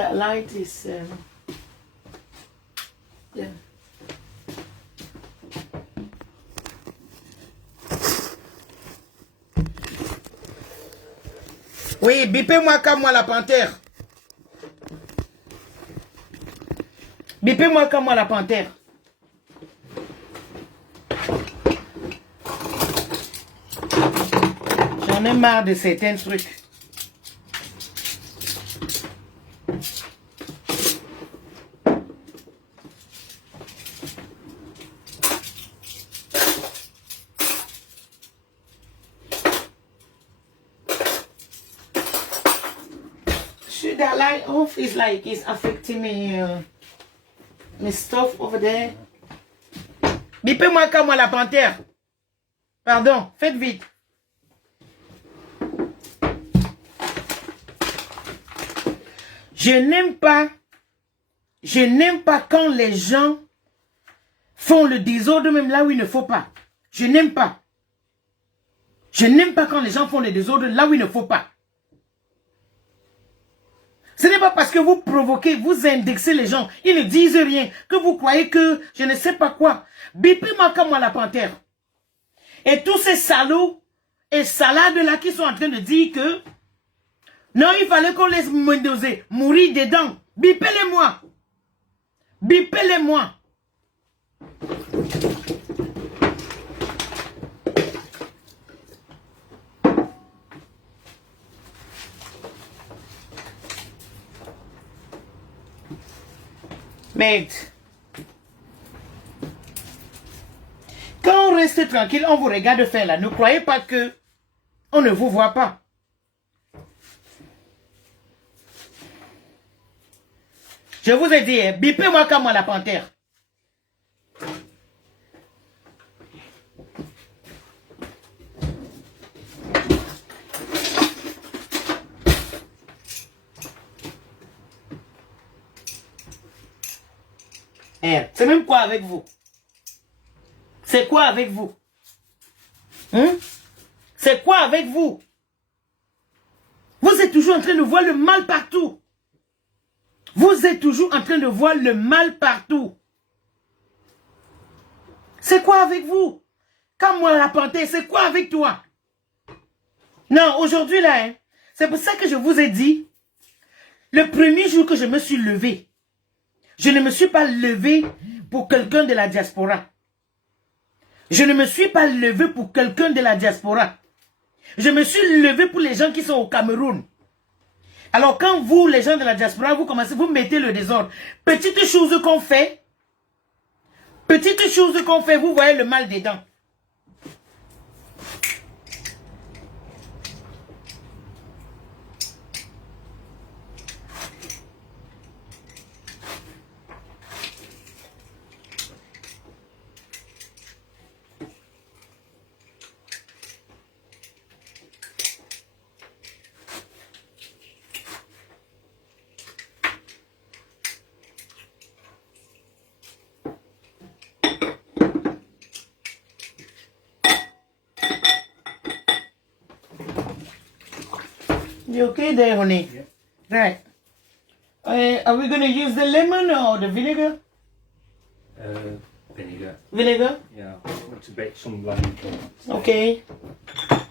that light is... yeah. Oui, bipez-moi comme moi la panthère. Bipez-moi comme moi la panthère. J'en ai marre de certains trucs. Should that light off? It's like it's affecting me, my stuff over there. Bipez-moi comme moi la panthère. Pardon, faites vite. Je n'aime pas quand les gens font le désordre même là où il ne faut pas. Je n'aime pas. Je n'aime pas quand les gens font le désordre là où il ne faut pas. Ce n'est pas parce que vous provoquez, vous indexez les gens, ils ne disent rien, que vous croyez que je ne sais pas quoi. Bipez-moi comme moi la panthère. Et tous ces salauds et salades là qui sont en train de dire que non, il fallait qu'on laisse Mendoza mourir dedans. Bipez-les-moi. Bipez-les-moi. Mate. Quand on reste tranquille, on vous regarde faire là. Ne croyez pas que on ne vous voit pas. Je vous ai dit, bipez-moi comme moi la panthère. C'est même quoi avec vous? C'est quoi avec vous? C'est quoi avec vous? Vous êtes toujours en train de voir le mal partout. Vous êtes toujours en train de voir le mal partout. C'est quoi avec vous? Comme moi la panthère, c'est quoi avec toi? Non, aujourd'hui là, c'est pour ça que je vous ai dit, le premier jour que je me suis levé, je ne me suis pas levé pour quelqu'un de la diaspora. Je ne me suis pas levé pour quelqu'un de la diaspora. Je me suis levé pour les gens qui sont au Cameroun. Alors quand vous, les gens de la diaspora, vous commencez, vous mettez le désordre. Petite chose qu'on fait, vous voyez le mal dedans. You okay there, honey? Yeah. Right. Are we going to use the lemon or the vinegar? Vinegar. Vinegar? Yeah. Want to bake some lemon. Okay.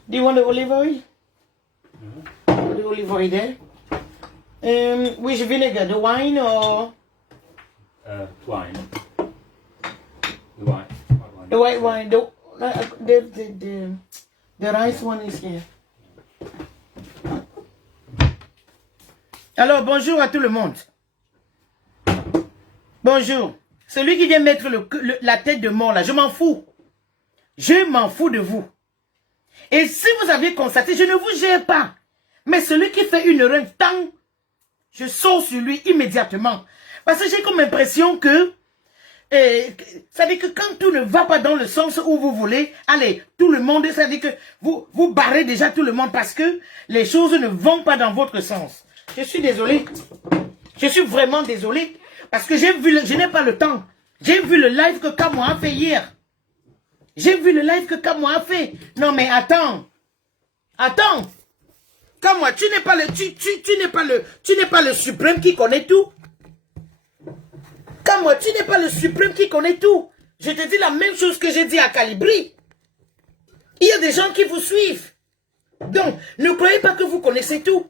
Do you want the olive oil? The olive oil there. Which vinegar? The wine or? Wine. The white wine. The white wine. The rice one is here. Alors, bonjour à tout le monde. Bonjour. Celui qui vient mettre la tête de mort là, je m'en fous. Je m'en fous de vous. Et si vous avez constaté, je ne vous gère pas. Mais celui qui fait une erreur, tant, je sors sur lui immédiatement. Parce que j'ai comme impression que, ça veut dire que quand tout ne va pas dans le sens où vous voulez, allez, tout le monde, ça veut dire que vous barrez déjà tout le monde parce que les choses ne vont pas dans votre sens. Je suis désolé. Je suis vraiment désolé. Parce que j'ai vu, je n'ai pas le temps. J'ai vu le live que Kamwa a fait hier. J'ai vu le live que Kamwa a fait. Non mais attends. Attends. Comme moi, tu n'es pas le suprême qui connaît tout. Comme moi, tu n'es pas le suprême qui connaît tout. Je te dis la même chose que j'ai dit à Calibri. Il y a des gens qui vous suivent. Donc, ne croyez pas que vous connaissez tout.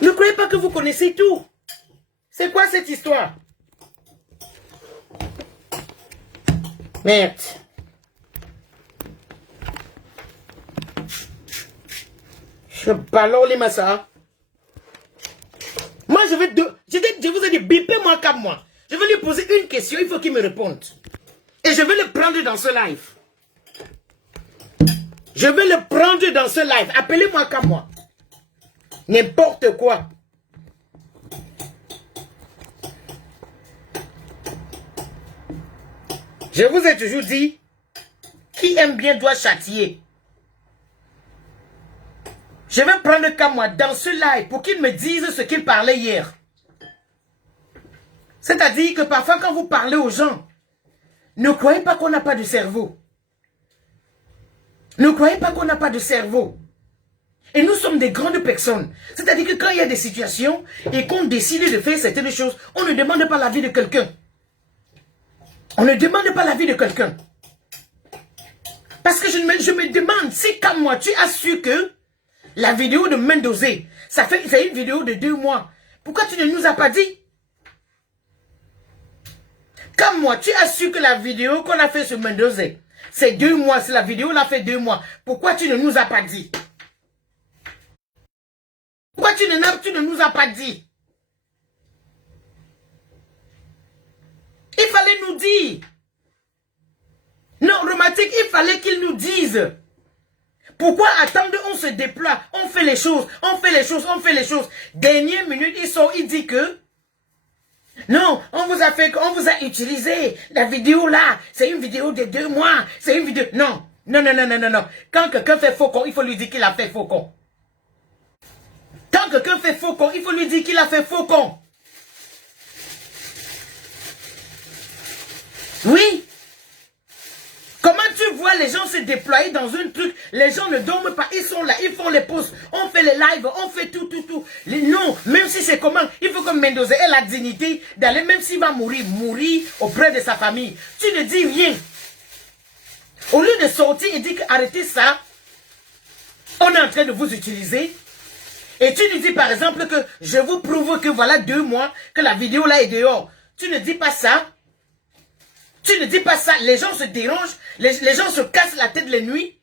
Ne croyez pas que vous connaissez tout. C'est quoi cette histoire? Merde. Je balance les massas. Moi, je vous ai dit, bipez-moi comme moi. Je vais lui poser une question, il faut qu'il me réponde. Et je vais le prendre dans ce live. Je vais le prendre dans ce live. Appelez-moi comme moi. N'importe quoi. Je vous ai toujours dit, qui aime bien doit châtier. Je vais prendre comme moi dans ce live pour qu'il me dise ce qu'il parlait hier. C'est-à-dire que parfois quand vous parlez aux gens, ne croyez pas qu'on n'a pas de cerveau. Ne croyez pas qu'on n'a pas de cerveau. Et nous sommes des grandes personnes. C'est-à-dire que quand il y a des situations et qu'on décide de faire certaines choses, on ne demande pas l'avis de quelqu'un. On ne demande pas l'avis de quelqu'un. Parce que je me demande si comme moi tu as su que la vidéo de Mendoza, c'est une vidéo de 2 mois. Pourquoi tu ne nous as pas dit? Comme moi, tu as su que la vidéo qu'on a fait sur Mendoza, c'est 2 mois, si la vidéo l'a fait 2 mois. Pourquoi tu ne nous as pas dit? Pourquoi tu ne nous as pas dit? Il fallait nous dire. Non, Romantique, il fallait qu'il nous dise. Pourquoi attendre, on se déploie, on fait les choses, on fait les choses, on fait les choses. Dernière minute, il dit que non, on vous a utilisé. La vidéo là, c'est une vidéo de 2 mois. C'est une vidéo. Non. Quand quelqu'un fait faux con, il faut lui dire qu'il a fait faux con. Quand quelqu'un fait faux con, il faut lui dire qu'il a fait faux con. Oui. Comment tu vois les gens se déployer dans un truc? Les gens ne dorment pas, ils sont là, ils font les posts, on fait les lives, on fait tout. Non, même si c'est comment, il faut que Mendoza ait la dignité d'aller, même s'il va mourir auprès de sa famille. Tu ne dis rien. Au lieu de sortir et dire arrêtez ça, on est en train de vous utiliser. Et tu nous dis par exemple que je vous prouve que voilà 2 mois, que la vidéo là est dehors. Tu ne dis pas ça. Tu ne dis pas ça, les gens se dérangent, les gens se cassent la tête les nuits.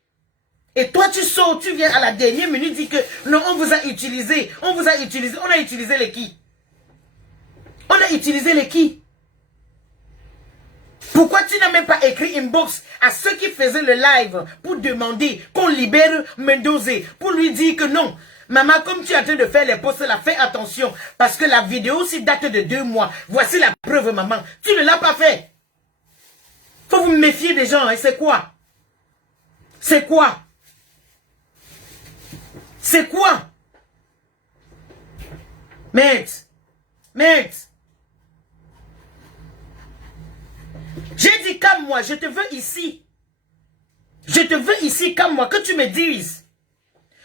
Et toi tu sors, tu viens à la dernière minute, dis que non, on vous a utilisé, on a utilisé les qui? On a utilisé les qui? Pourquoi tu n'as même pas écrit inbox à ceux qui faisaient le live pour demander qu'on libère Mendoza, pour lui dire que non, maman, comme tu es en train de faire les posts là, fais attention, parce que la vidéo aussi date de 2 mois, voici la preuve maman, tu ne l'as pas fait. Faut vous méfier des gens, et c'est quoi? C'est quoi? C'est quoi? Merde. J'ai dit comme moi, je te veux ici. Je te veux ici comme moi, que tu me dises.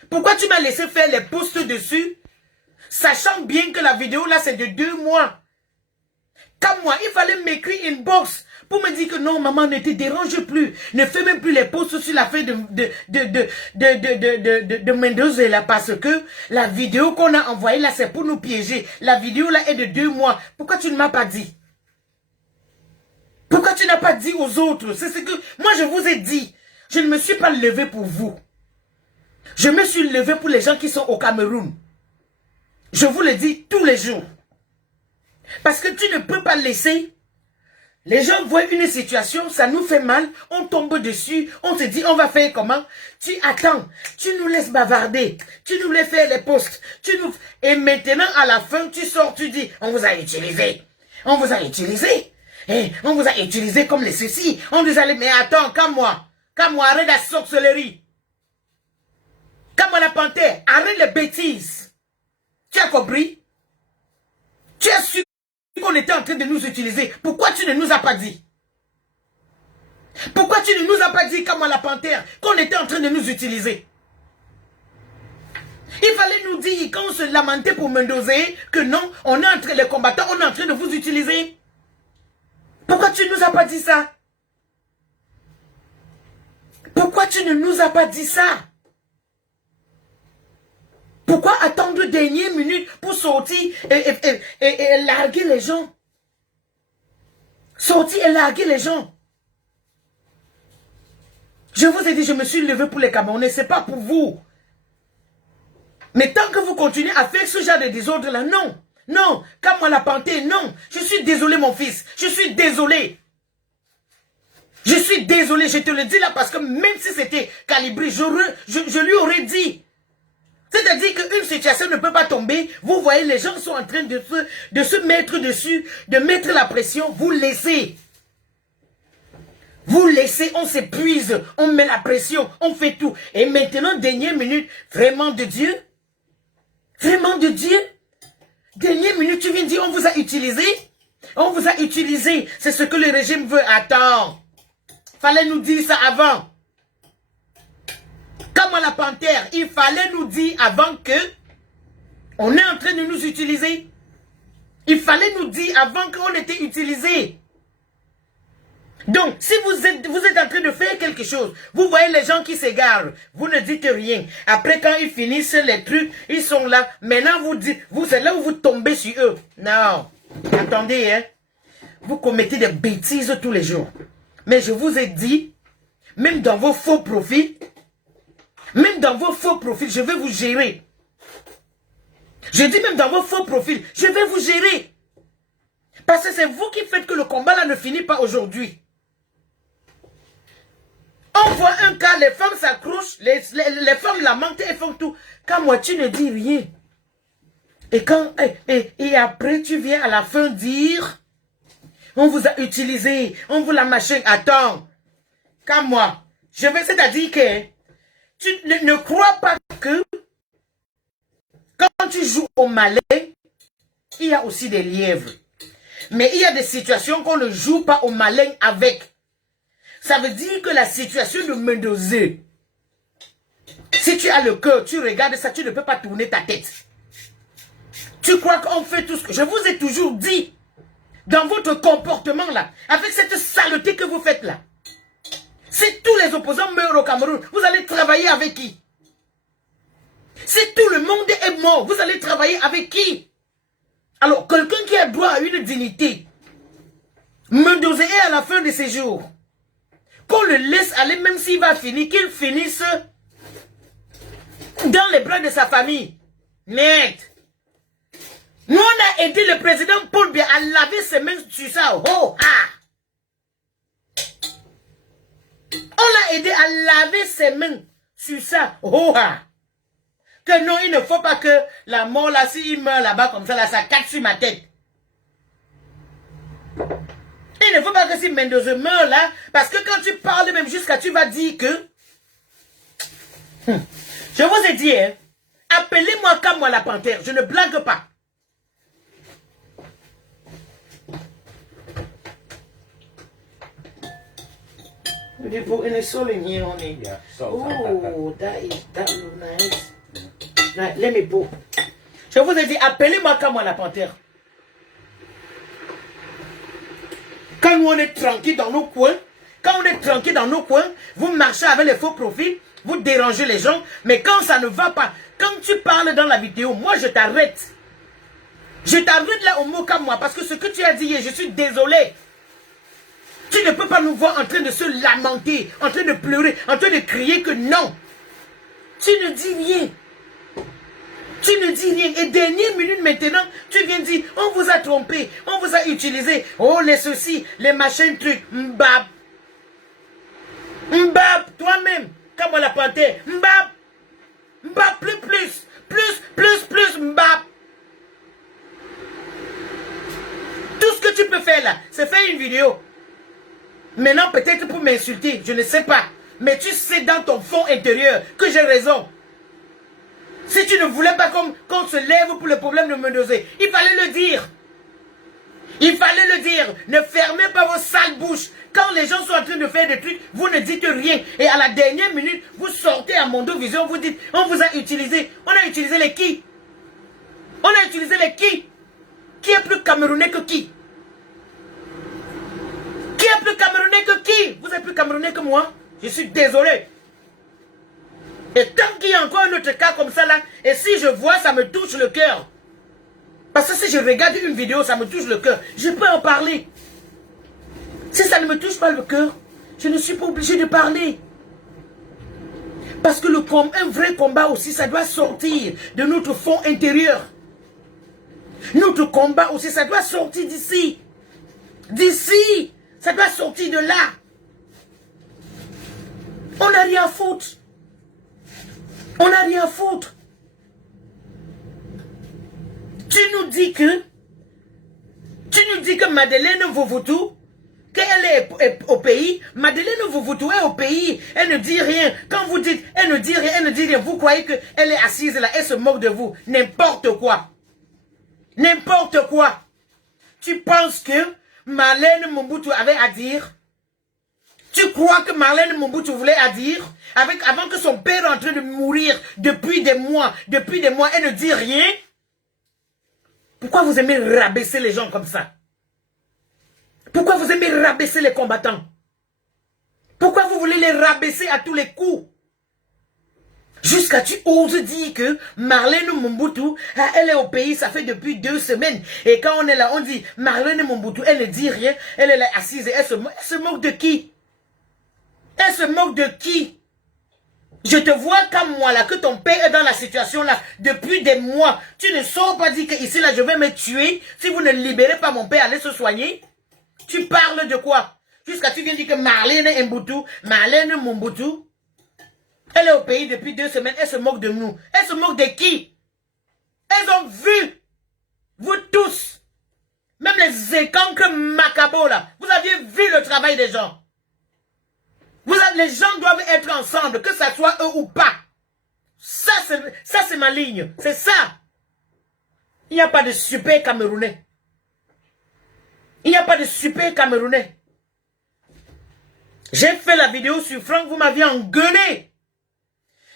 Pourquoi tu m'as laissé faire les posts dessus, sachant bien que la vidéo là c'est de 2 mois? Comme moi, il fallait m'écrire une box pour me dire que non, maman, ne te dérange plus. Ne fais même plus les posts sur la feuille de Mendoza là, parce que la vidéo qu'on a envoyée là, c'est pour nous piéger. La vidéo là est de 2 mois. Pourquoi tu ne m'as pas dit? Pourquoi tu n'as pas dit aux autres? C'est ce que moi je vous ai dit. Je ne me suis pas levé pour vous. Je me suis levé pour les gens qui sont au Cameroun. Je vous le dis tous les jours. Parce que tu ne peux pas laisser. Les gens voient une situation, ça nous fait mal, on tombe dessus, on te dit on va faire comment? Tu attends, tu nous laisses bavarder, tu nous laisses faire les posts, et maintenant à la fin tu sors, tu dis on vous a utilisé, on vous a utilisé, on vous a utilisé comme les ceci, on nous a dit mais attends, comme moi, arrête la sorcellerie, comme moi la panthère, arrête les bêtises, tu as compris? Tu as su qu'on était en train de nous utiliser. Pourquoi tu ne nous as pas dit? Pourquoi tu ne nous as pas dit comme à la panthère qu'on était en train de nous utiliser? Il fallait nous dire, quand on se lamentait pour Mendoza, que non, on est entre les combattants, on est en train de vous utiliser. Pourquoi tu ne nous as pas dit ça? Pourquoi tu ne nous as pas dit ça? Pourquoi attendre dernière minute pour sortir et larguer les gens? Sortir et larguer les gens. Je vous ai dit, je me suis levé pour les Camerounais, c'est pas pour vous. Mais tant que vous continuez à faire ce genre de désordre là, non. Non, comme moi la panthère, non. Je suis désolé mon fils, je suis désolé. Je suis désolé, je te le dis là parce que même si c'était calibré, je lui aurais dit. C'est-à-dire qu'une situation ne peut pas tomber. Vous voyez, les gens sont en train de se mettre dessus, de mettre la pression. Vous laissez. Vous laissez, on s'épuise, on met la pression, on fait tout. Et maintenant, dernière minute, vraiment de Dieu? Vraiment de Dieu? Dernière minute, tu viens dire, on vous a utilisé? On vous a utilisé. C'est ce que le régime veut. Attends. Fallait nous dire ça avant. Comme la panthère, il fallait nous dire avant que on est en train de nous utiliser. Il fallait nous dire avant qu'on était utilisé. Donc, si vous êtes en train de faire quelque chose, vous voyez les gens qui s'égarent, vous ne dites rien. Après, quand ils finissent les trucs, ils sont là. Maintenant, vous dites, c'est là où vous tombez sur eux. Non. Attendez, hein. Vous commettez des bêtises tous les jours. Mais je vous ai dit, même dans vos faux profils, je vais vous gérer. Je dis même dans vos faux profils, je vais vous gérer. Parce que c'est vous qui faites que le combat là ne finit pas aujourd'hui. On voit un cas, les femmes s'accrochent, les femmes lamentent et font tout. Quand moi tu ne dis rien. Et après tu viens à la fin dire, on vous a utilisé, on vous l'a mâché. Attends, quand moi, je vais, c'est-à-dire que tu ne crois pas que quand tu joues au malin, il y a aussi des lièvres. Mais il y a des situations qu'on ne joue pas au malin avec. Ça veut dire que la situation de Mendoza, si tu as le cœur, tu regardes ça, tu ne peux pas tourner ta tête. Tu crois qu'on fait tout ce que... Je vous ai toujours dit, dans votre comportement là, avec cette saleté que vous faites là, si tous les opposants meurent au Cameroun, vous allez travailler avec qui? Si tout le monde est mort, vous allez travailler avec qui? Alors, quelqu'un qui a droit à une dignité, Mendoza est à la fin de ses jours. Qu'on le laisse aller, même s'il va finir, qu'il finisse dans les bras de sa famille. Net. Nous, on a aidé le président Paul Biya à laver ses mains sur ça. Oh, ah. On l'a aidé à laver ses mains sur ça. Oh, ah. Que non, il ne faut pas que la mort, là, s'il meurt là-bas comme ça, là, ça cache sur ma tête. Il ne faut pas que si Mendoza meurt là, parce que quand tu parles même jusqu'à tu vas dire que... Je vous ai dit, hein, appelez-moi comme moi la panthère, je ne blague pas. You put in a soul in here, honey. Yeah, salt. Oh, that look nice. Right, let me put. Je vous ai dit, appelez-moi comme moi la panthère. Quand nous on est tranquille dans nos coins, vous marchez avec les faux profils, vous dérangez les gens, mais quand ça ne va pas, quand tu parles dans la vidéo, moi je t'arrête. Je t'arrête là au mot comme moi, parce que ce que tu as dit, je suis désolé. Tu ne peux pas nous voir en train de se lamenter, en train de pleurer, en train de crier que non. Tu ne dis rien. Tu ne dis rien. Et dernière minute maintenant, tu viens dire, on vous a trompé, on vous a utilisé. Oh, les ceci, les machins, trucs. Mbab. Mbab, toi-même. Comme la panthère. Mbab. Mbab, plus, mbab. Tout ce que tu peux faire là, c'est faire une vidéo. Maintenant, peut-être pour m'insulter, je ne sais pas. Mais tu sais dans ton fond intérieur que j'ai raison. Si tu ne voulais pas qu'on se lève pour le problème de Mendoza, il fallait le dire. Il fallait le dire. Ne fermez pas vos sales bouches. Quand les gens sont en train de faire des trucs, vous ne dites rien. Et à la dernière minute, vous sortez à Mondo Vision, vous dites, on vous a utilisé. On a utilisé les qui? On a utilisé les qui? Qui est plus camerounais que qui? Qui est plus camerounais que qui? Vous êtes plus camerounais que moi? Je suis désolé. Et tant qu'il y a encore un autre cas comme ça là, et si je vois, ça me touche le cœur. Parce que si je regarde une vidéo, ça me touche le cœur. Je peux en parler. Si ça ne me touche pas le cœur, je ne suis pas obligé de parler. Parce que un vrai combat aussi, ça doit sortir de notre fond intérieur. Notre combat aussi, ça doit sortir d'ici. D'ici. Ça doit sortir de là. On n'a rien à foutre. On n'a rien à foutre. Tu nous dis que Madeleine Vouvoutou, qu'elle est au pays, Madeleine Vouvoutou est au pays, elle ne dit rien. Quand vous dites, elle ne dit rien, elle ne dit rien, vous croyez qu'elle est assise là, elle se moque de vous. N'importe quoi. N'importe quoi. Tu penses que Marlène Mobutu avait à dire? Tu crois que Marlène Mobutu voulait à dire? Avant que son père est en train de mourir depuis des mois, elle ne dit rien? Pourquoi vous aimez rabaisser les gens comme ça? Pourquoi vous aimez rabaisser les combattants? Pourquoi vous voulez les rabaisser à tous les coups? Jusqu'à tu oses dire que Marlène Mobutu, elle est au pays, ça fait depuis 2 semaines. Et quand on est là, on dit Marlène Mobutu, elle ne dit rien, elle est là assise et elle se moque de qui? Elle se moque de qui? Je te vois comme moi là, que ton père est dans la situation là depuis des mois. Tu ne sors pas dire que ici là, je vais me tuer si vous ne libérez pas mon père, allez se soigner. Tu parles de quoi? Jusqu'à tu viens dire que Marlène Mobutu, elle est au pays depuis 2 semaines, elle se moque de nous. Elle se moque de qui? Elles ont vu, vous tous, même les écancres macabres là, vous aviez vu le travail des gens. Les gens doivent être ensemble, que ça soit eux ou pas. Ça c'est ma ligne, c'est ça. Il n'y a pas de super Camerounais. Il n'y a pas de super Camerounais. J'ai fait la vidéo sur Franck, vous m'aviez engueulé.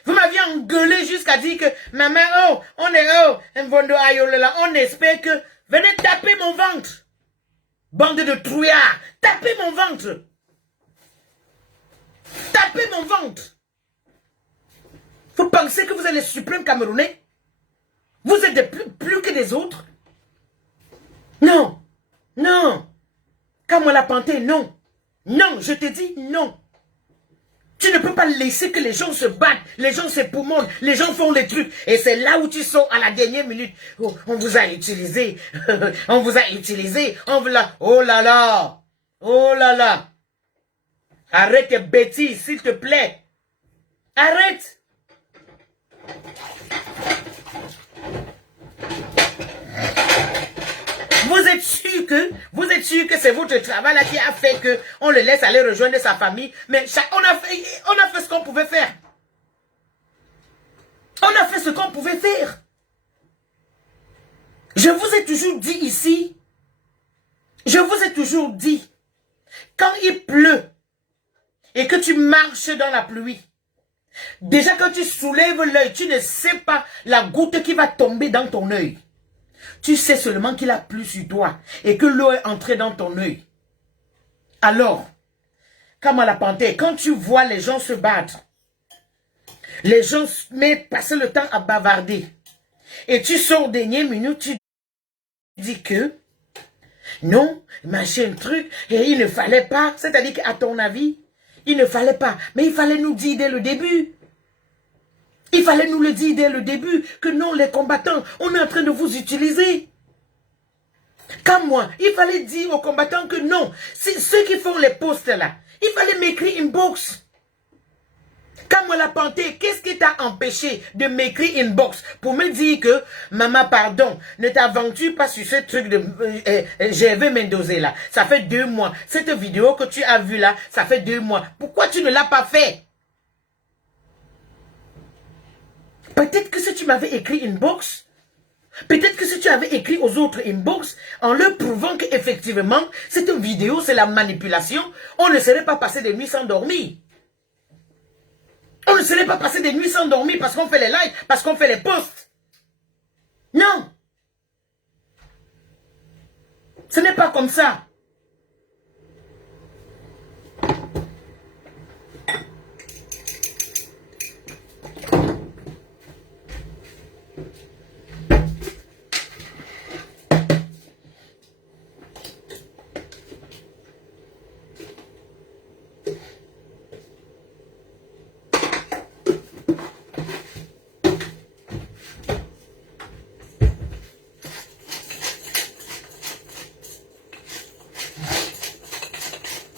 Vous m'aviez engueulé jusqu'à dire que, maman, on espère que, venez taper mon ventre. Bande de trouillards, tapez mon ventre. Tapez mon ventre. Vous pensez que vous êtes les suprêmes Camerounais? Vous êtes plus que des autres? Non. Non. Kamala Panté, non. Non, je te dis non. Tu ne peux pas laisser que les gens se battent, les gens s'époumonent, les gens font les trucs. Et c'est là où tu sors à la dernière minute. Oh, on vous a utilisé. On vous a utilisé. On vous l'a... Oh là là. Oh là là. Arrête tes bêtises, s'il te plaît. Arrête. Vous êtes sûr que c'est votre travail là qui a fait que on le laisse aller rejoindre sa famille. Mais on a fait ce qu'on pouvait faire. On a fait ce qu'on pouvait faire. Je vous ai toujours dit ici. Je vous ai toujours dit. Quand il pleut et que tu marches dans la pluie. Déjà quand tu soulèves l'œil, tu ne sais pas la goutte qui va tomber dans ton œil. Tu sais seulement qu'il a plu sur toi et que l'eau est entrée dans ton œil. Alors, Kamala Panté, quand tu vois les gens se battre, les gens passer le temps à bavarder, et tu sors dernière minute, tu dis que non, machin truc, et il ne fallait pas, c'est-à-dire qu'à ton avis, il ne fallait pas, mais il fallait nous dire dès le début. Il fallait nous le dire dès le début, que non, les combattants, on est en train de vous utiliser. Comme moi, il fallait dire aux combattants que non, ceux qui font les postes là, il fallait m'écrire inbox. Kamala Panté, qu'est-ce qui t'a empêché de m'écrire inbox pour me dire que, maman, pardon, ne t'aventure pas sur ce truc de Gervais Mendoza là. Ça fait 2 mois. Cette vidéo que tu as vue là, ça fait 2 mois. Pourquoi tu ne l'as pas fait? Peut-être que si tu m'avais écrit inbox, Peut-être que si tu avais écrit aux autres inbox en leur prouvant qu'effectivement, cette vidéo, c'est la manipulation, on ne serait pas passé des nuits sans dormir. On ne serait pas passé des nuits sans dormir parce qu'on fait les lives, parce qu'on fait les posts. Non. Ce n'est pas comme ça.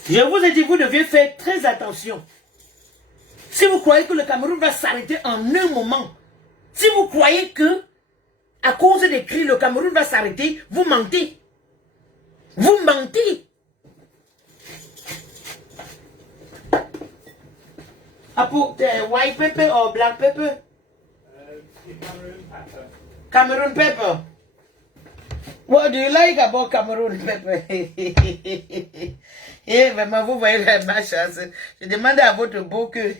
Je vous ai dit, vous devez faire très attention. Si vous croyez que le Cameroun va s'arrêter en un moment, si vous croyez que, à cause des cris, le Cameroun va s'arrêter, vous mentez. Vous mentez. Pour white pepper or black pepper? Cameroon pepper. Cameroon pepper. What do you like about Cameroon pepper? Eh, vraiment, vous voyez ma chance. Je demande à votre beau que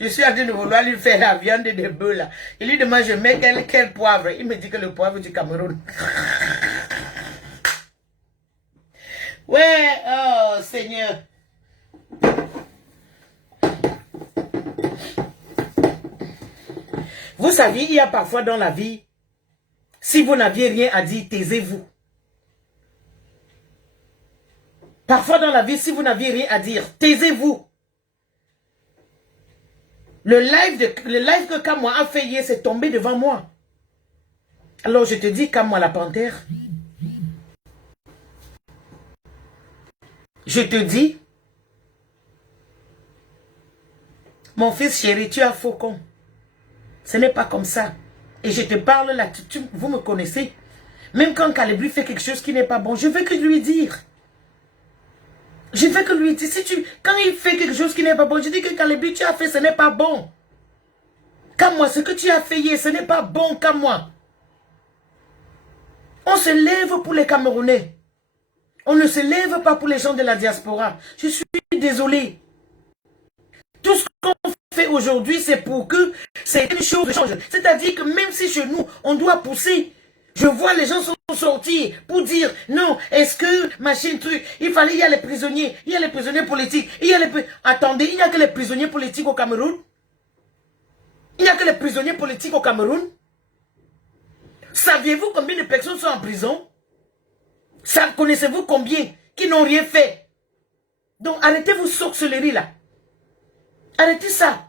je suis en train de vouloir lui faire la viande de bœuf là. Il lui demande, je mets quel poivre? Il me dit que le poivre du Cameroun. Ouais, oh Seigneur. Vous savez, il y a parfois dans la vie, si vous n'aviez rien à dire, taisez-vous. Parfois dans la vie, si vous n'aviez rien à dire, taisez-vous. Le live que Kamwa a fait hier, c'est tombé devant moi. Alors je te dis, Kamwa la panthère. Je te dis, mon fils chéri, tu as faucon. Ce n'est pas comme ça. Et je te parle là, vous me connaissez. Même quand Calebri fait quelque chose qui n'est pas bon, je veux que lui dire. Je veux que lui dire, quand il fait quelque chose qui n'est pas bon, je dis que Calebri, tu as fait, ce n'est pas bon. Comme moi, ce que tu as fait hier, ce n'est pas bon, comme moi. On se lève pour les Camerounais. On ne se lève pas pour les gens de la diaspora. Je suis désolé. Tout ce qu'on fait aujourd'hui, c'est pour que c'est une chose change. C'est-à-dire que même si chez nous, on doit pousser, je vois les gens sont sortis pour dire, non, est-ce que, machin, truc, il y a les prisonniers, il y a les prisonniers politiques, attendez, il n'y a que les prisonniers politiques au Cameroun? Il n'y a que les prisonniers politiques au Cameroun? Saviez-vous combien de personnes sont en prison? Connaissez-vous combien qui n'ont rien fait? Donc arrêtez vos sorcelleries là. Arrêtez ça.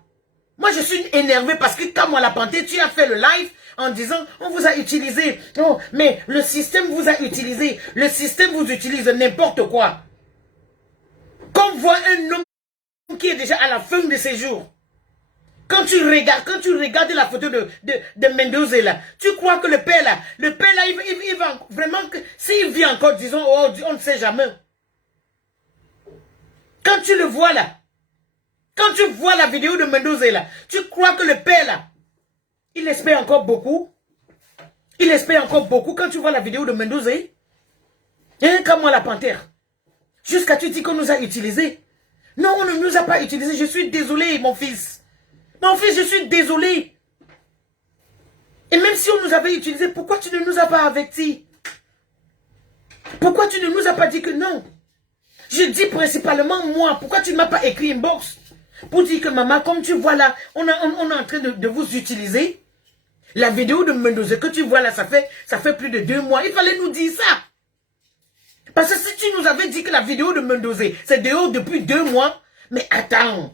Moi je suis énervé parce que quand moi la panthère, tu as fait le live en disant on vous a utilisé. Non, mais le système vous a utilisé. Le système vous utilise n'importe quoi. Quand on voit un homme qui est déjà à la fin de ses jours. Quand tu regardes la photo de Mendoza là, tu crois que le père là, il va vraiment, s'il vit encore, disons, oh, on ne sait jamais. Quand tu le vois là, quand tu vois la vidéo de Mendoza là, tu crois que le père là, il espère encore beaucoup. Il espère encore beaucoup quand tu vois la vidéo de Mendoza. Et comme moi la panthère. Jusqu'à tu dis qu'on nous a utilisés. Non, on ne nous a pas utilisés. Je suis désolé, mon fils. Mon fils, je suis désolé. Et même si on nous avait utilisés, pourquoi tu ne nous as pas avertis? Pourquoi tu ne nous as pas dit que non? Je dis principalement moi. Pourquoi tu ne m'as pas écrit inbox? Pour dire que maman, comme tu vois là, on est en train de vous utiliser. La vidéo de Mendoza que tu vois là, ça fait plus de 2 mois. Il fallait nous dire ça. Parce que si tu nous avais dit que la vidéo de Mendoza, c'est dehors depuis 2 mois. Mais attends.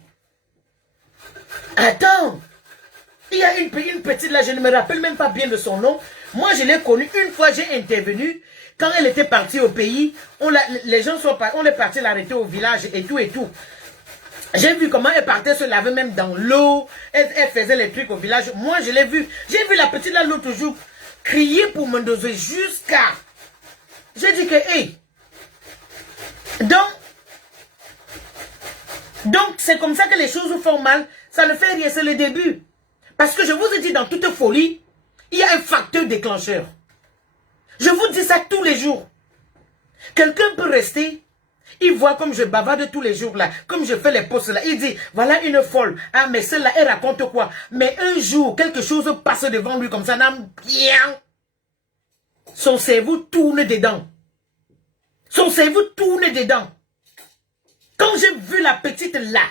Attends. Il y a une petite là, je ne me rappelle même pas bien de son nom. Moi, je l'ai connue une fois, j'ai intervenu. Quand elle était partie au pays, les gens on est parti l'arrêter au village et tout et tout. J'ai vu comment elle partait se laver même dans l'eau. Elle faisait les trucs au village. Moi, je l'ai vu. J'ai vu la petite là l'autre jour crier pour Mendoza jusqu'à... J'ai dit que, hey. Donc, c'est comme ça que les choses vous font mal. Ça ne fait rien, c'est le début. Parce que je vous ai dit dans toute folie Il y a un facteur déclencheur. Je vous dis ça tous les jours. Quelqu'un peut rester, il voit comme je bavarde tous les jours là, comme je fais les posts là, il dit, voilà une folle. Ah, mais celle-là, elle raconte quoi? Mais un jour, quelque chose passe devant lui comme ça, bien. Son cerveau tourne dedans. Son cerveau tourne dedans. Quand j'ai vu la petite là,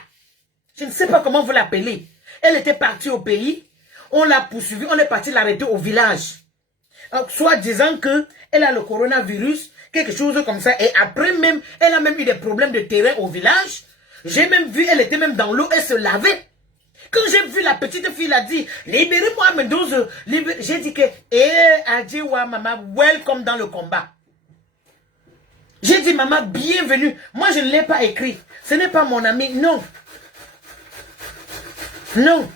je ne sais pas comment vous l'appelez, elle était partie au pays, on l'a poursuivie, on est parti l'arrêter au village. Soit disant que elle a le coronavirus, quelque chose comme ça, et après même, elle a même eu des problèmes de terrain au village. J'ai même vu, elle était même dans l'eau, elle se lavait. Quand j'ai vu la petite fille, elle a dit, libérez-moi Mendoza. J'ai dit que, Adjewa maman, welcome dans le combat. J'ai dit, maman, bienvenue. Moi, je ne l'ai pas écrit. Ce n'est pas mon ami, non. Non.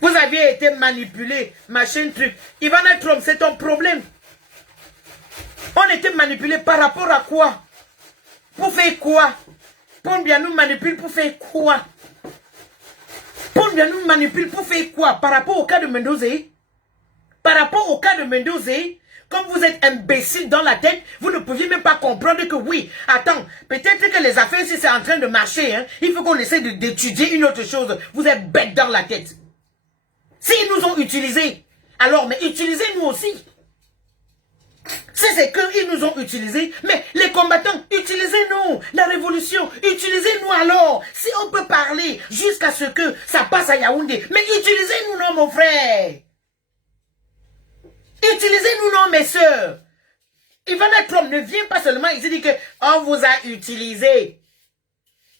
Vous aviez été manipulé, machin truc. Ivana Trump, c'est ton problème. On était manipulé par rapport à quoi? Pour faire quoi? Combien nous manipule pour faire quoi? Combien nous manipule pour faire quoi? Par rapport au cas de Mendoza? Par rapport au cas de Mendoza, comme vous êtes imbécile dans la tête, vous ne pouviez même pas comprendre que oui, attends, peut-être que les affaires, si c'est en train de marcher, hein, il faut qu'on essaie d'étudier une autre chose. Vous êtes bête dans la tête. S'ils nous ont utilisés, alors, mais utilisez-nous aussi. Si c'est qu'ils nous ont utilisés, mais les combattants, utilisez-nous. La révolution, utilisez-nous alors. Si on peut parler jusqu'à ce que ça passe à Yaoundé, mais utilisez-nous non, mon frère. Utilisez-nous non, mes soeurs. Ivana Trump ne vient pas seulement, il se dit que on vous a utilisé.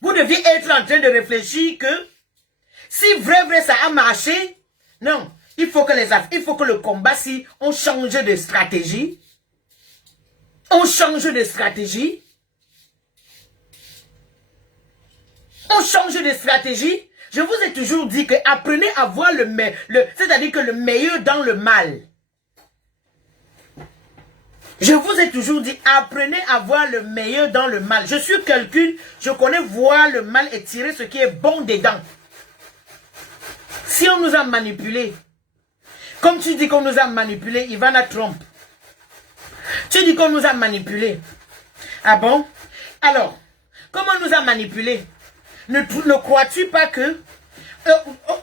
Vous deviez être en train de réfléchir que si vrai ça a marché, non, il faut que le combat, si on change de stratégie, on change de stratégie, je vous ai toujours dit que apprenez à voir c'est-à-dire que le meilleur dans le mal. Je vous ai toujours dit, apprenez à voir le meilleur dans le mal. Je suis quelqu'un, je connais voir le mal et tirer ce qui est bon dedans. Si on nous a manipulés, comme tu dis qu'on nous a manipulés, Ivana Trump, tu dis qu'on nous a manipulés. Ah bon? Alors, comment on nous a manipulés? Ne crois-tu pas que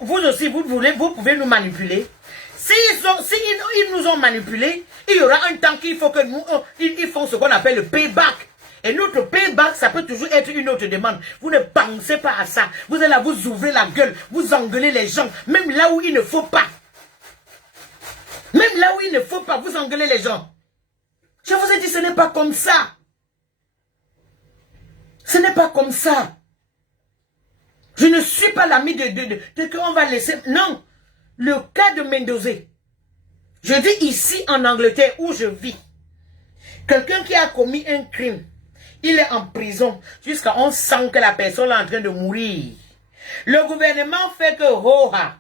vous aussi, vous pouvez nous manipuler? S'ils nous ont manipulés, il y aura un temps qu'il faut que nous, ils font ce qu'on appelle le payback. Et notre payback, ça peut toujours être une autre demande. Vous ne pensez pas à ça. Vous allez là, vous ouvrez la gueule, vous engueulez les gens, même là où il ne faut pas. Même là où il ne faut pas, vous engueulez les gens. Je vous ai dit, ce n'est pas comme ça. Ce n'est pas comme ça. Je ne suis pas l'ami de qu'on va laisser. Non. Le cas de Mendoza. Je dis ici en Angleterre où je vis. Quelqu'un qui a commis un crime. Il est en prison jusqu'à on sent que la personne est en train de mourir. Le gouvernement fait que hoha.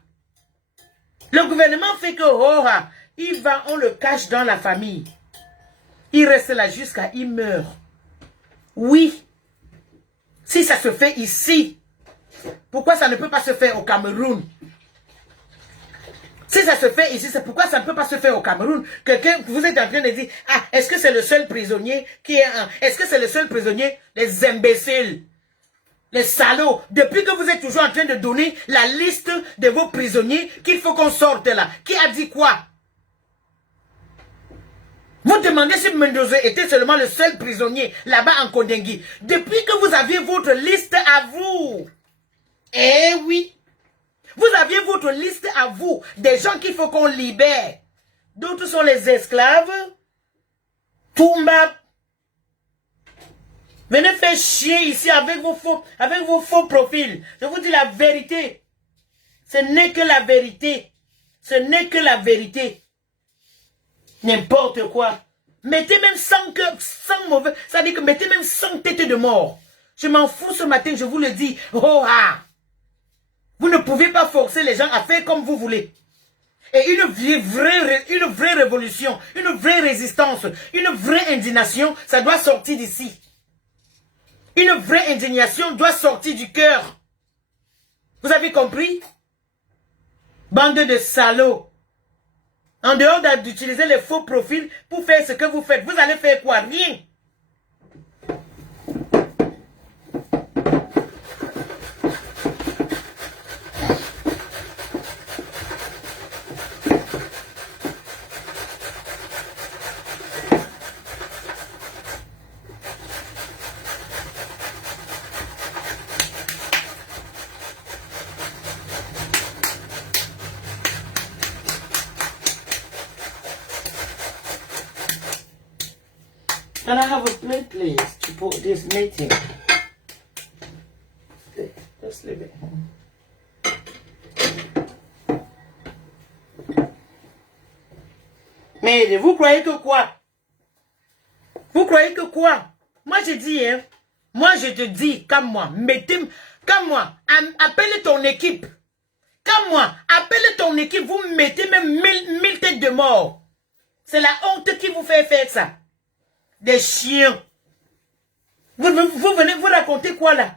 Le gouvernement fait que hoha. Il va, on le cache dans la famille. Il reste là jusqu'à il meurt. Oui. Si ça se fait ici, pourquoi ça ne peut pas se faire au Cameroun? Si ça se fait ici, c'est pourquoi ça ne peut pas se faire au Cameroun. Quelqu'un, vous êtes en train de dire, ah, est-ce que c'est le seul prisonnier qui est est-ce que c'est le seul prisonnier? Les imbéciles, les salauds. Depuis que vous êtes toujours en train de donner la liste de vos prisonniers qu'il faut qu'on sorte là. Qui a dit quoi? Vous demandez si Mendoza était seulement le seul prisonnier là-bas en Kondengui. Depuis que vous aviez votre liste à vous. Eh oui. Vous aviez votre liste à vous, des gens qu'il faut qu'on libère. D'autres sont les esclaves. Toumba. Venez faire chier ici avec vos faux profils. Je vous dis la vérité. Ce n'est que la vérité. Ce n'est que la vérité. N'importe quoi. Mettez même 100 mauvais. Ça dit que mettez même 100 têtes de mort. Je m'en fous ce matin, je vous le dis. Oh ah. Vous ne pouvez pas forcer les gens à faire comme vous voulez. Et une vraie révolution, une vraie résistance, une vraie indignation, ça doit sortir d'ici. Une vraie indignation doit sortir du cœur. Vous avez compris? Bande de salauds. En dehors d'utiliser les faux profils pour faire ce que vous faites, vous allez faire quoi? Rien. Can I have a plate, please, to put this meeting? Just leave it. Mais vous croyez que quoi? Vous croyez que quoi? Moi je dis, hein, moi je te dis, comme moi, appelle ton équipe. Comme moi, appelle ton équipe, vous mettez même 1000 têtes de mort. C'est la honte qui vous fait faire ça. Des chiens. Vous venez vous raconter quoi là?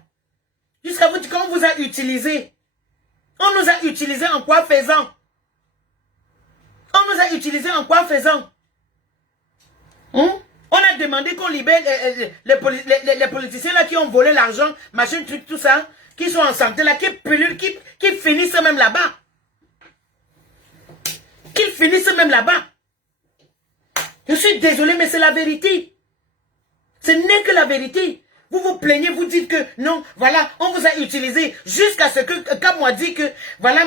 Jusqu'à vous dire qu'on vous a utilisé. On nous a utilisé en quoi faisant? On nous a utilisé en quoi faisant? On a demandé qu'on libère les politiciens là qui ont volé l'argent, machin, truc, tout ça, qui sont en santé là, qui finissent même là-bas. Qu'ils finissent même là-bas. Je suis désolé, mais c'est la vérité. Ce n'est que la vérité. Vous vous plaignez, vous dites que non, voilà, on vous a utilisé jusqu'à ce que, comme moi dit que, voilà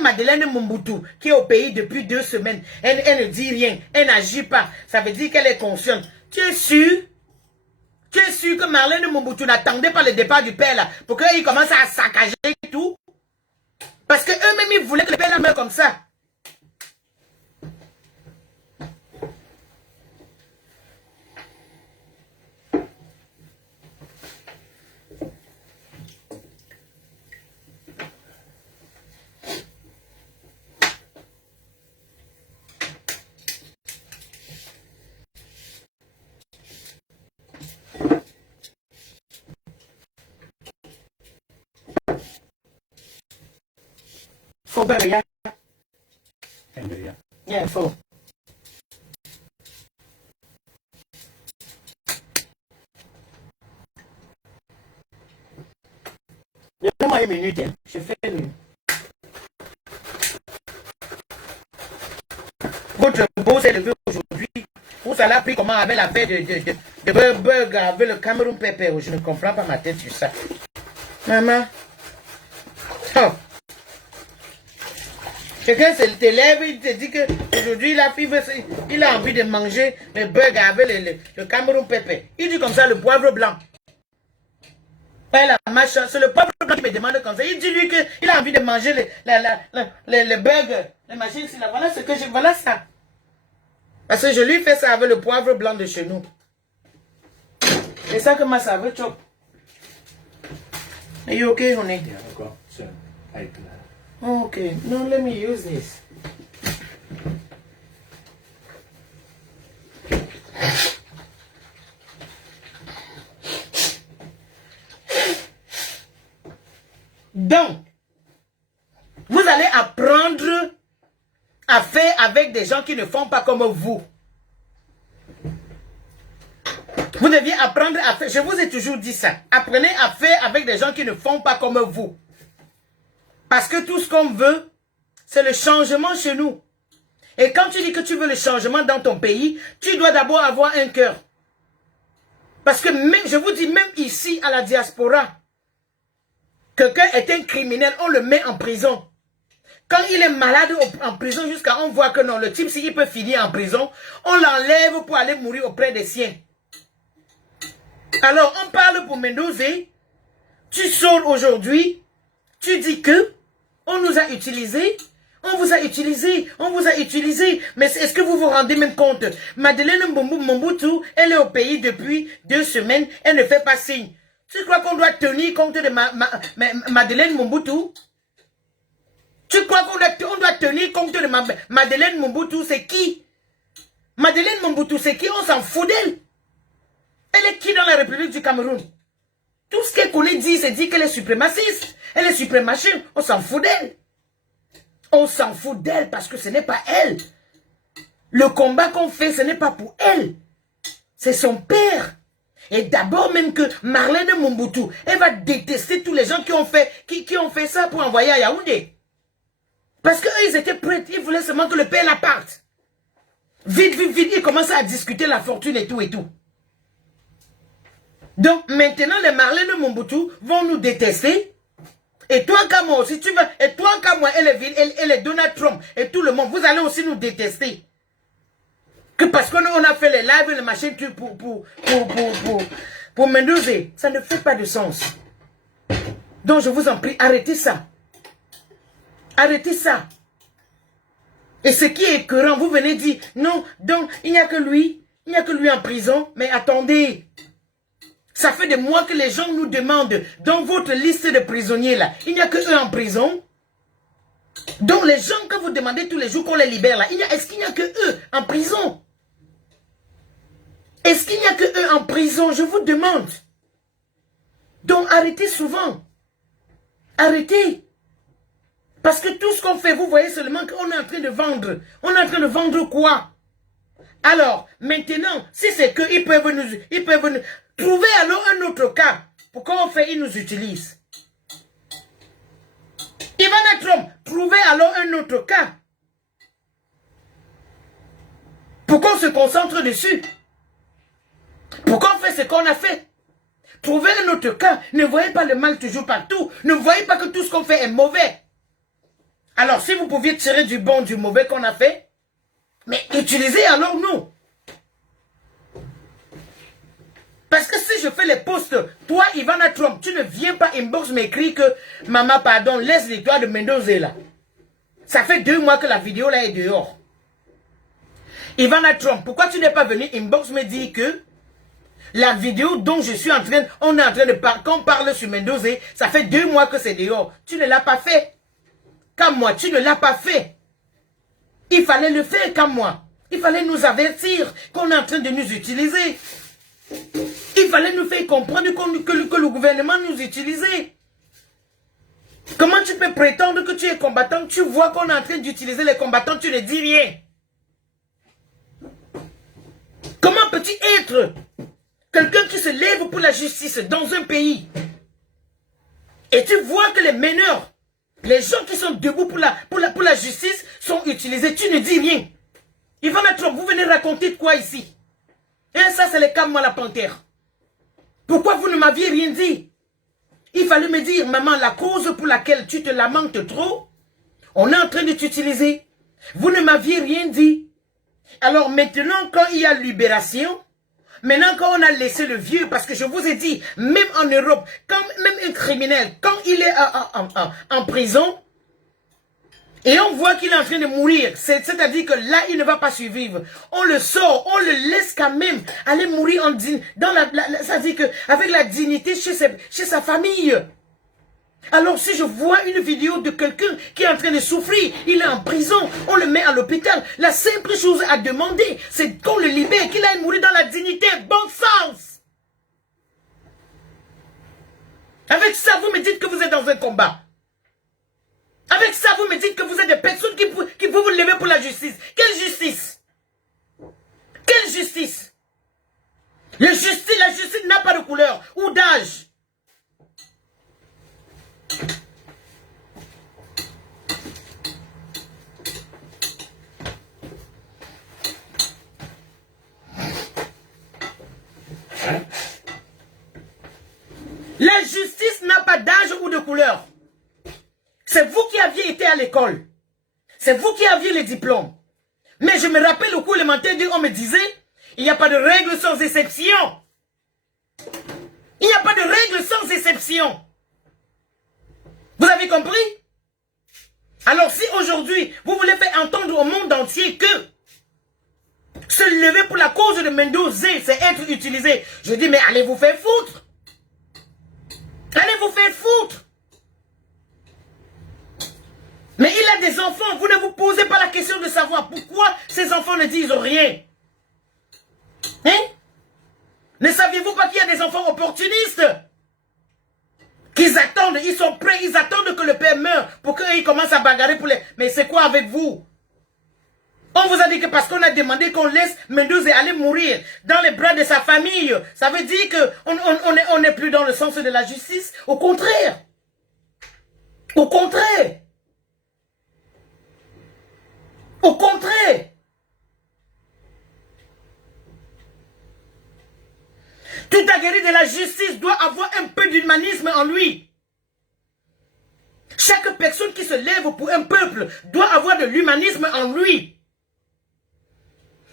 Madeleine Mobutu, qui est au pays depuis 2 semaines. Elle ne dit rien, elle n'agit pas. Ça veut dire qu'elle est consciente. Tu es sûr? Tu es sûr que Marlène Mobutu n'attendait pas le départ du père là, pour qu'il commence à saccager tout? Parce que eux-mêmes, ils voulaient que le père là meure comme ça. For better, yeah? Yeah. Yeah, for. Donne-moi 1 minute, hein. Je fais le... Votre beau s'est levé aujourd'hui. Vous allez appris comment avec l'affaire de burger avec le Cameroun pepper. Je ne comprends pas ma tête sur ça. Maman. Oh. Quelqu'un se te lève, il te dit qu'aujourd'hui la fille il a envie de manger le burger avec le Cameroun pepper. Il dit comme ça le poivre blanc. C'est le poivre blanc qui me demande comme ça. Il dit lui qu'il a envie de manger le burger. Le machin ici là. Voilà ce que je... Voilà ça. Parce que je lui fais ça avec le poivre blanc de chez nous. C'est ça que ma saveur chop. Are you okay, honey? Yeah, I've got some paper there. Oh, okay. No, let me use this. Donc, vous allez apprendre à faire avec des gens qui ne font pas comme vous. Vous deviez apprendre à faire, je vous ai toujours dit ça, apprenez à faire avec des gens qui ne font pas comme vous. Parce que tout ce qu'on veut, c'est le changement chez nous. Et quand tu dis que tu veux le changement dans ton pays, tu dois d'abord avoir un cœur. Parce que même, je vous dis, même ici à la diaspora, quelqu'un est un criminel, on le met en prison. Quand il est malade en prison, jusqu'à on voit que non, le type, s'il peut finir en prison, on l'enlève pour aller mourir auprès des siens. Alors, on parle pour Mendoza, tu sors aujourd'hui, tu dis que on nous a utilisés, on vous a utilisé, on vous a utilisé. Mais est-ce que vous vous rendez même compte? Madeleine Mobutu, elle est au pays depuis 2 semaines, elle ne fait pas signe. Tu crois qu'on doit tenir compte de Madeleine Mobutu? Tu crois qu'on doit tenir compte de Madeleine Mobutu? C'est qui? Madeleine Mobutu, c'est qui? On s'en fout d'elle. Elle est qui dans la République du Cameroun? Tout ce qu'elle connaît dit, c'est dire qu'elle est suprémaciste. Elle est suprémaciste. On s'en fout d'elle. On s'en fout d'elle parce que ce n'est pas elle. Le combat qu'on fait, ce n'est pas pour elle. C'est son père. Et d'abord même que Marlène Mobutu, elle va détester tous les gens qui ont fait ça pour envoyer à Yaoundé. Parce qu'eux, ils étaient prêts. Ils voulaient seulement que le père la parte. Vite, vite, vite, ils commençaient à discuter la fortune et tout et tout. Donc maintenant, les Marlène Mobutu vont nous détester. Et toi, comme moi aussi, tu veux. Et toi, comme moi, et les Donald Trump et tout le monde, vous allez aussi nous détester. Que parce qu'on a fait les lives, les machines pour Mendoza. Ça ne fait pas de sens. Donc je vous en prie, arrêtez ça. Arrêtez ça. Et ce qui est écœurant, vous venez dire, non, donc il n'y a que lui en prison. Mais attendez, ça fait des mois que les gens nous demandent, dans votre liste de prisonniers là, il n'y a que eux en prison. Donc les gens que vous demandez tous les jours qu'on les libère là, est-ce qu'il n'y a que eux en prison? Est-ce qu'il n'y a que eux en prison? Je vous demande. Donc arrêtez souvent. Arrêtez. Parce que tout ce qu'on fait, vous voyez seulement qu'on est en train de vendre. On est en train de vendre quoi? Alors, maintenant, si c'est qu'ils peuvent nous trouver alors un autre cas. Pourquoi on fait, ils nous utilisent? Ivana Trump, trouvez alors un autre cas. Pourquoi on se concentre dessus? Pourquoi on fait ce qu'on a fait? Trouvez un autre cas. Ne voyez pas le mal toujours partout. Ne voyez pas que tout ce qu'on fait est mauvais. Alors, si vous pouviez tirer du bon, du mauvais qu'on a fait, mais utilisez alors nous. Parce que si je fais les posts, toi, Ivana Trump, tu ne viens pas inbox m'écrire que maman, pardon, laisse l'histoire de Mendoza là. Ça fait 2 mois que la vidéo là est dehors. Ivana Trump, pourquoi tu n'es pas venu inbox me dire que la vidéo dont je suis on est en train de parler, qu'on parle sur Mendoza, ça fait 2 mois que c'est dehors. Tu ne l'as pas fait. Comme moi, tu ne l'as pas fait. Il fallait le faire comme moi. Il fallait nous avertir qu'on est en train de nous utiliser. Il fallait nous faire comprendre que le gouvernement nous utilisait. Comment tu peux prétendre que tu es combattant? Tu vois qu'on est en train d'utiliser les combattants, tu ne dis rien. Comment peux-tu être quelqu'un qui se lève pour la justice dans un pays et tu vois que les meneurs, les gens qui sont debout pour la justice sont utilisés, tu ne dis rien. Ivana Trump, vous venez raconter de quoi ici? Et ça, c'est le cas, moi, la panthère. Pourquoi vous ne m'aviez rien dit? Il fallait me dire, maman, la cause pour laquelle tu te lamentes trop, on est en train de t'utiliser. Vous ne m'aviez rien dit. Alors maintenant, quand il y a libération, maintenant quand on a laissé le vieux, parce que je vous ai dit, même en Europe, quand même un criminel, quand il est en prison, et on voit qu'il est en train de mourir, c'est-à-dire que là, il ne va pas survivre. On le sort, on le laisse quand même aller mourir c'est-à-dire que avec la dignité chez sa famille. Alors si je vois une vidéo de quelqu'un qui est en train de souffrir, il est en prison, on le met à l'hôpital, la simple chose à demander, c'est qu'on le libère, qu'il aille mourir dans la dignité, bon sens. Avec ça, vous me dites que vous êtes dans un combat. Avec ça, vous me dites que vous êtes des personnes qui peuvent vous lever pour la justice. Quelle justice? Quelle justice? La justice n'a pas de couleur ou d'âge. La justice n'a pas d'âge ou de couleur. C'est vous qui aviez été à l'école. C'est vous qui aviez les diplômes. Mais je me rappelle au cours élémentaire, on me disait, il n'y a pas de règle sans exception. Il n'y a pas de règle sans exception. Vous avez compris? Alors si aujourd'hui, vous voulez faire entendre au monde entier que se lever pour la cause de Mendoza, c'est être utilisé. Je dis, mais allez vous faire foutre. Allez vous faire foutre. Mais il a des enfants, vous ne vous posez pas la question de savoir pourquoi ces enfants ne disent rien. Hein? Ne saviez-vous pas qu'il y a des enfants opportunistes? ils sont prêts, ils attendent que le père meure pour qu'ils commencent à bagarrer pour les... Mais c'est quoi avec vous? On vous a dit que parce qu'on a demandé qu'on laisse Mendoza aller mourir dans les bras de sa famille, ça veut dire qu'on n'est plus dans le sens de la justice. Au contraire. Au contraire. Au contraire. Tout aguerri de la justice doit avoir un peu d'humanisme en lui. Chaque personne qui se lève pour un peuple doit avoir de l'humanisme en lui.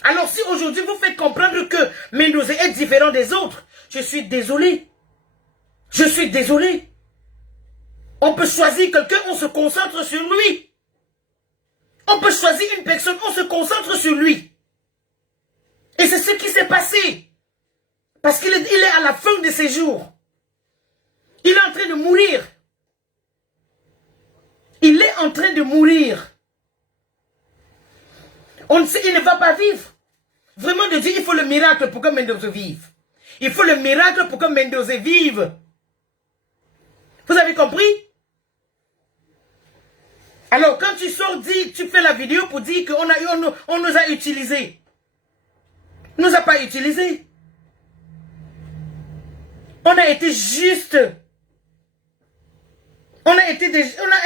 Alors si aujourd'hui vous faites comprendre que Mendoza est différent des autres, je suis désolé. Je suis désolé. On peut choisir quelqu'un, on se concentre sur lui. On peut choisir une personne, on se concentre sur lui. Et c'est ce qui s'est passé. Parce qu'il est à la fin de ses jours. Il est en train de mourir. Il est en train de mourir. Il ne va pas vivre. Vraiment de Dieu, il faut le miracle pour que Mendoza vive. Il faut le miracle pour que Mendoza vive. Vous avez compris? Alors, quand tu sors, tu fais la vidéo pour dire qu'on nous a utilisés. On ne nous a pas utilisés. On a été juste. On a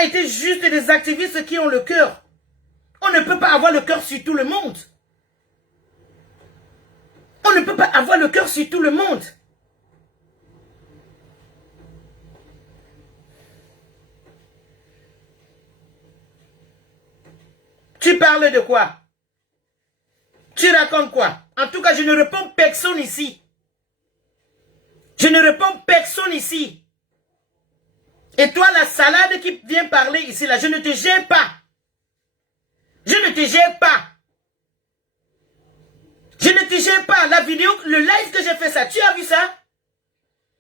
été juste des activistes qui ont le cœur. On ne peut pas avoir le cœur sur tout le monde. On ne peut pas avoir le cœur sur tout le monde. Tu parles de quoi? Tu racontes quoi? En tout cas, je ne réponds personne ici. Je ne réponds personne ici. Et toi, la salade qui vient parler ici, là, je ne te gère pas. Je ne te gère pas. Je ne te gère pas. La vidéo, le live que j'ai fait ça, tu as vu ça?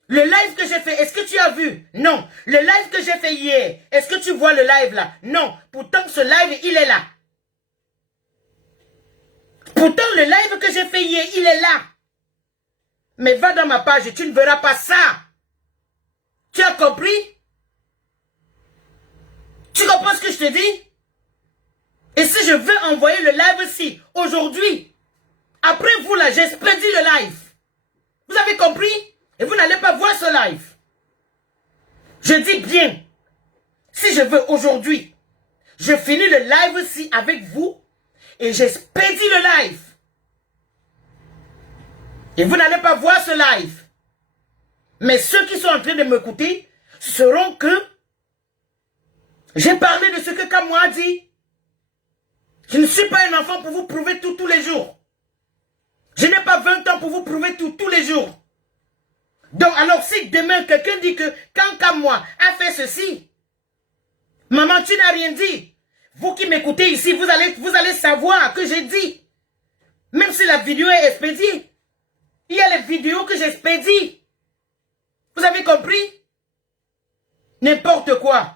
Le live que j'ai fait, est-ce que tu as vu? Non. Le live que j'ai fait hier, est-ce que tu vois le live là? Non. Pourtant, ce live, il est là. Pourtant, le live que j'ai fait hier, il est là. Mais va dans ma page, tu ne verras pas ça. Tu as compris? Tu comprends ce que je te dis? Et si je veux envoyer le live-ci, aujourd'hui, après vous là, j'expédie le live. Vous avez compris? Et vous n'allez pas voir ce live. Je dis bien, si je veux aujourd'hui, je finis le live-ci avec vous et j'expédie le live. Et vous n'allez pas voir ce live. Mais ceux qui sont en train de m'écouter sauront que j'ai parlé de ce que Kamwa a dit. Je ne suis pas un enfant pour vous prouver tous les jours. Je n'ai pas 20 ans pour vous prouver tous les jours. Donc alors si demain quelqu'un dit que quand Kamwa a fait ceci, maman tu n'as rien dit. Vous qui m'écoutez ici, vous allez savoir que j'ai dit. Même si la vidéo est expédiée. Il y a les vidéos que j'expédie. Vous avez compris? N'importe quoi.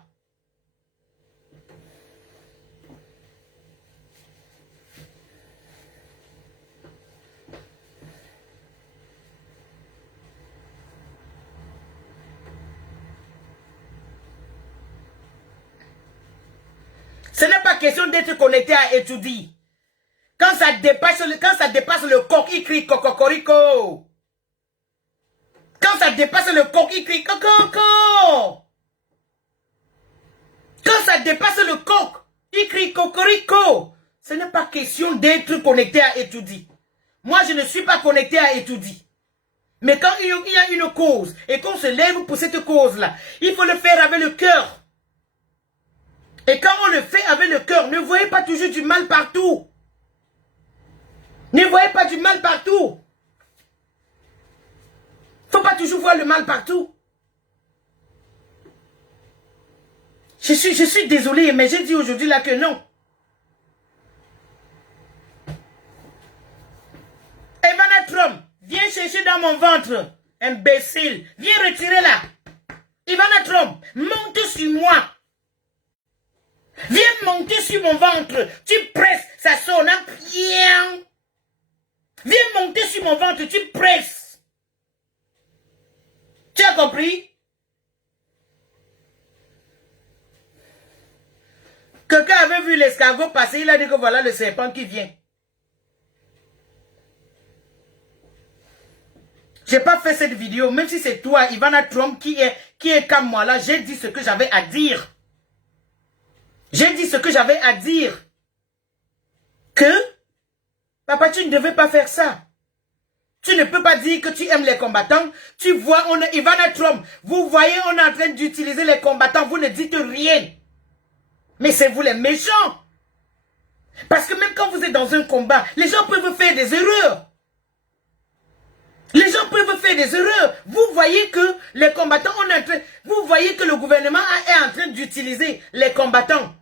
Ce n'est pas question d'être connecté à étudier. Quand ça dépasse le coq, il crie cococorico. Quand ça dépasse le coq, il crie cococo. Quand ça dépasse le coq, il crie cocorico. Ce n'est pas question d'être connecté à étudier. Moi, je ne suis pas connecté à étudier. Mais quand il y a une cause et qu'on se lève pour cette cause-là, il faut le faire avec le cœur. Et quand on le fait avec le cœur, ne voyez pas toujours du mal partout. Ne voyez pas du mal partout. Faut pas toujours voir le mal partout. Je suis désolé, mais j'ai dit aujourd'hui là que non. Ivana Trump, viens chercher dans mon ventre. Imbécile, viens retirer là. Ivana Trump, monte sur moi. Viens monter sur mon ventre. Tu presses, ça sonne. Bien. Viens monter sur mon ventre, tu presses. Tu as compris? Quelqu'un avait vu l'escargot passer, il a dit que voilà le serpent qui vient. J'ai pas fait cette vidéo, même si c'est toi, Ivana Trump, qui est comme moi là, j'ai dit ce que j'avais à dire. J'ai dit ce que j'avais à dire. Que, papa, tu ne devais pas faire ça. Tu ne peux pas dire que tu aimes les combattants. Tu vois, Ivana Trump, vous voyez, on est en train d'utiliser les combattants, vous ne dites rien. Mais c'est vous les méchants. Parce que même quand vous êtes dans un combat, les gens peuvent faire des erreurs. Les gens peuvent faire des erreurs. Vous voyez que les combattants, vous voyez que le gouvernement est en train d'utiliser les combattants.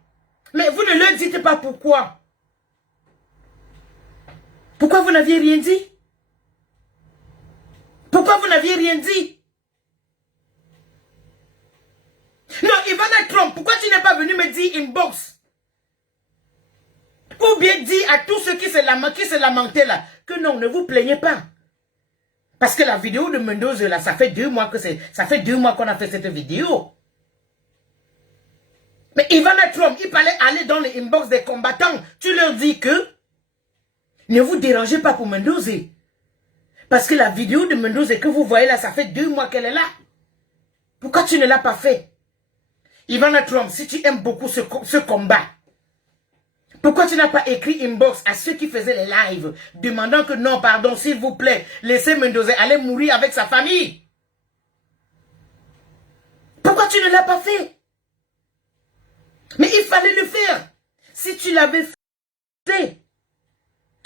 Mais vous ne leur dites pas pourquoi. Pourquoi vous n'aviez rien dit? Pourquoi vous n'aviez rien dit? Non, Ivana Trump, pourquoi tu n'es pas venu me dire inbox? Ou bien dire à tous ceux qui se lamentaient là, que non, ne vous plaignez pas. Parce que la vidéo de Mendoza là, ça fait 2 mois qu'on a fait cette vidéo. Mais Ivana Trump, il fallait aller dans les inbox des combattants. Tu leur dis que ne vous dérangez pas pour Mendoza. Parce que la vidéo de Mendoza que vous voyez là, ça fait 2 mois qu'elle est là. Pourquoi tu ne l'as pas fait? Ivana Trump, si tu aimes beaucoup ce combat, pourquoi tu n'as pas écrit inbox à ceux qui faisaient les lives, demandant que non, pardon, s'il vous plaît, laissez Mendoza aller mourir avec sa famille? Pourquoi tu ne l'as pas fait? Mais il fallait le faire. Si tu l'avais fait,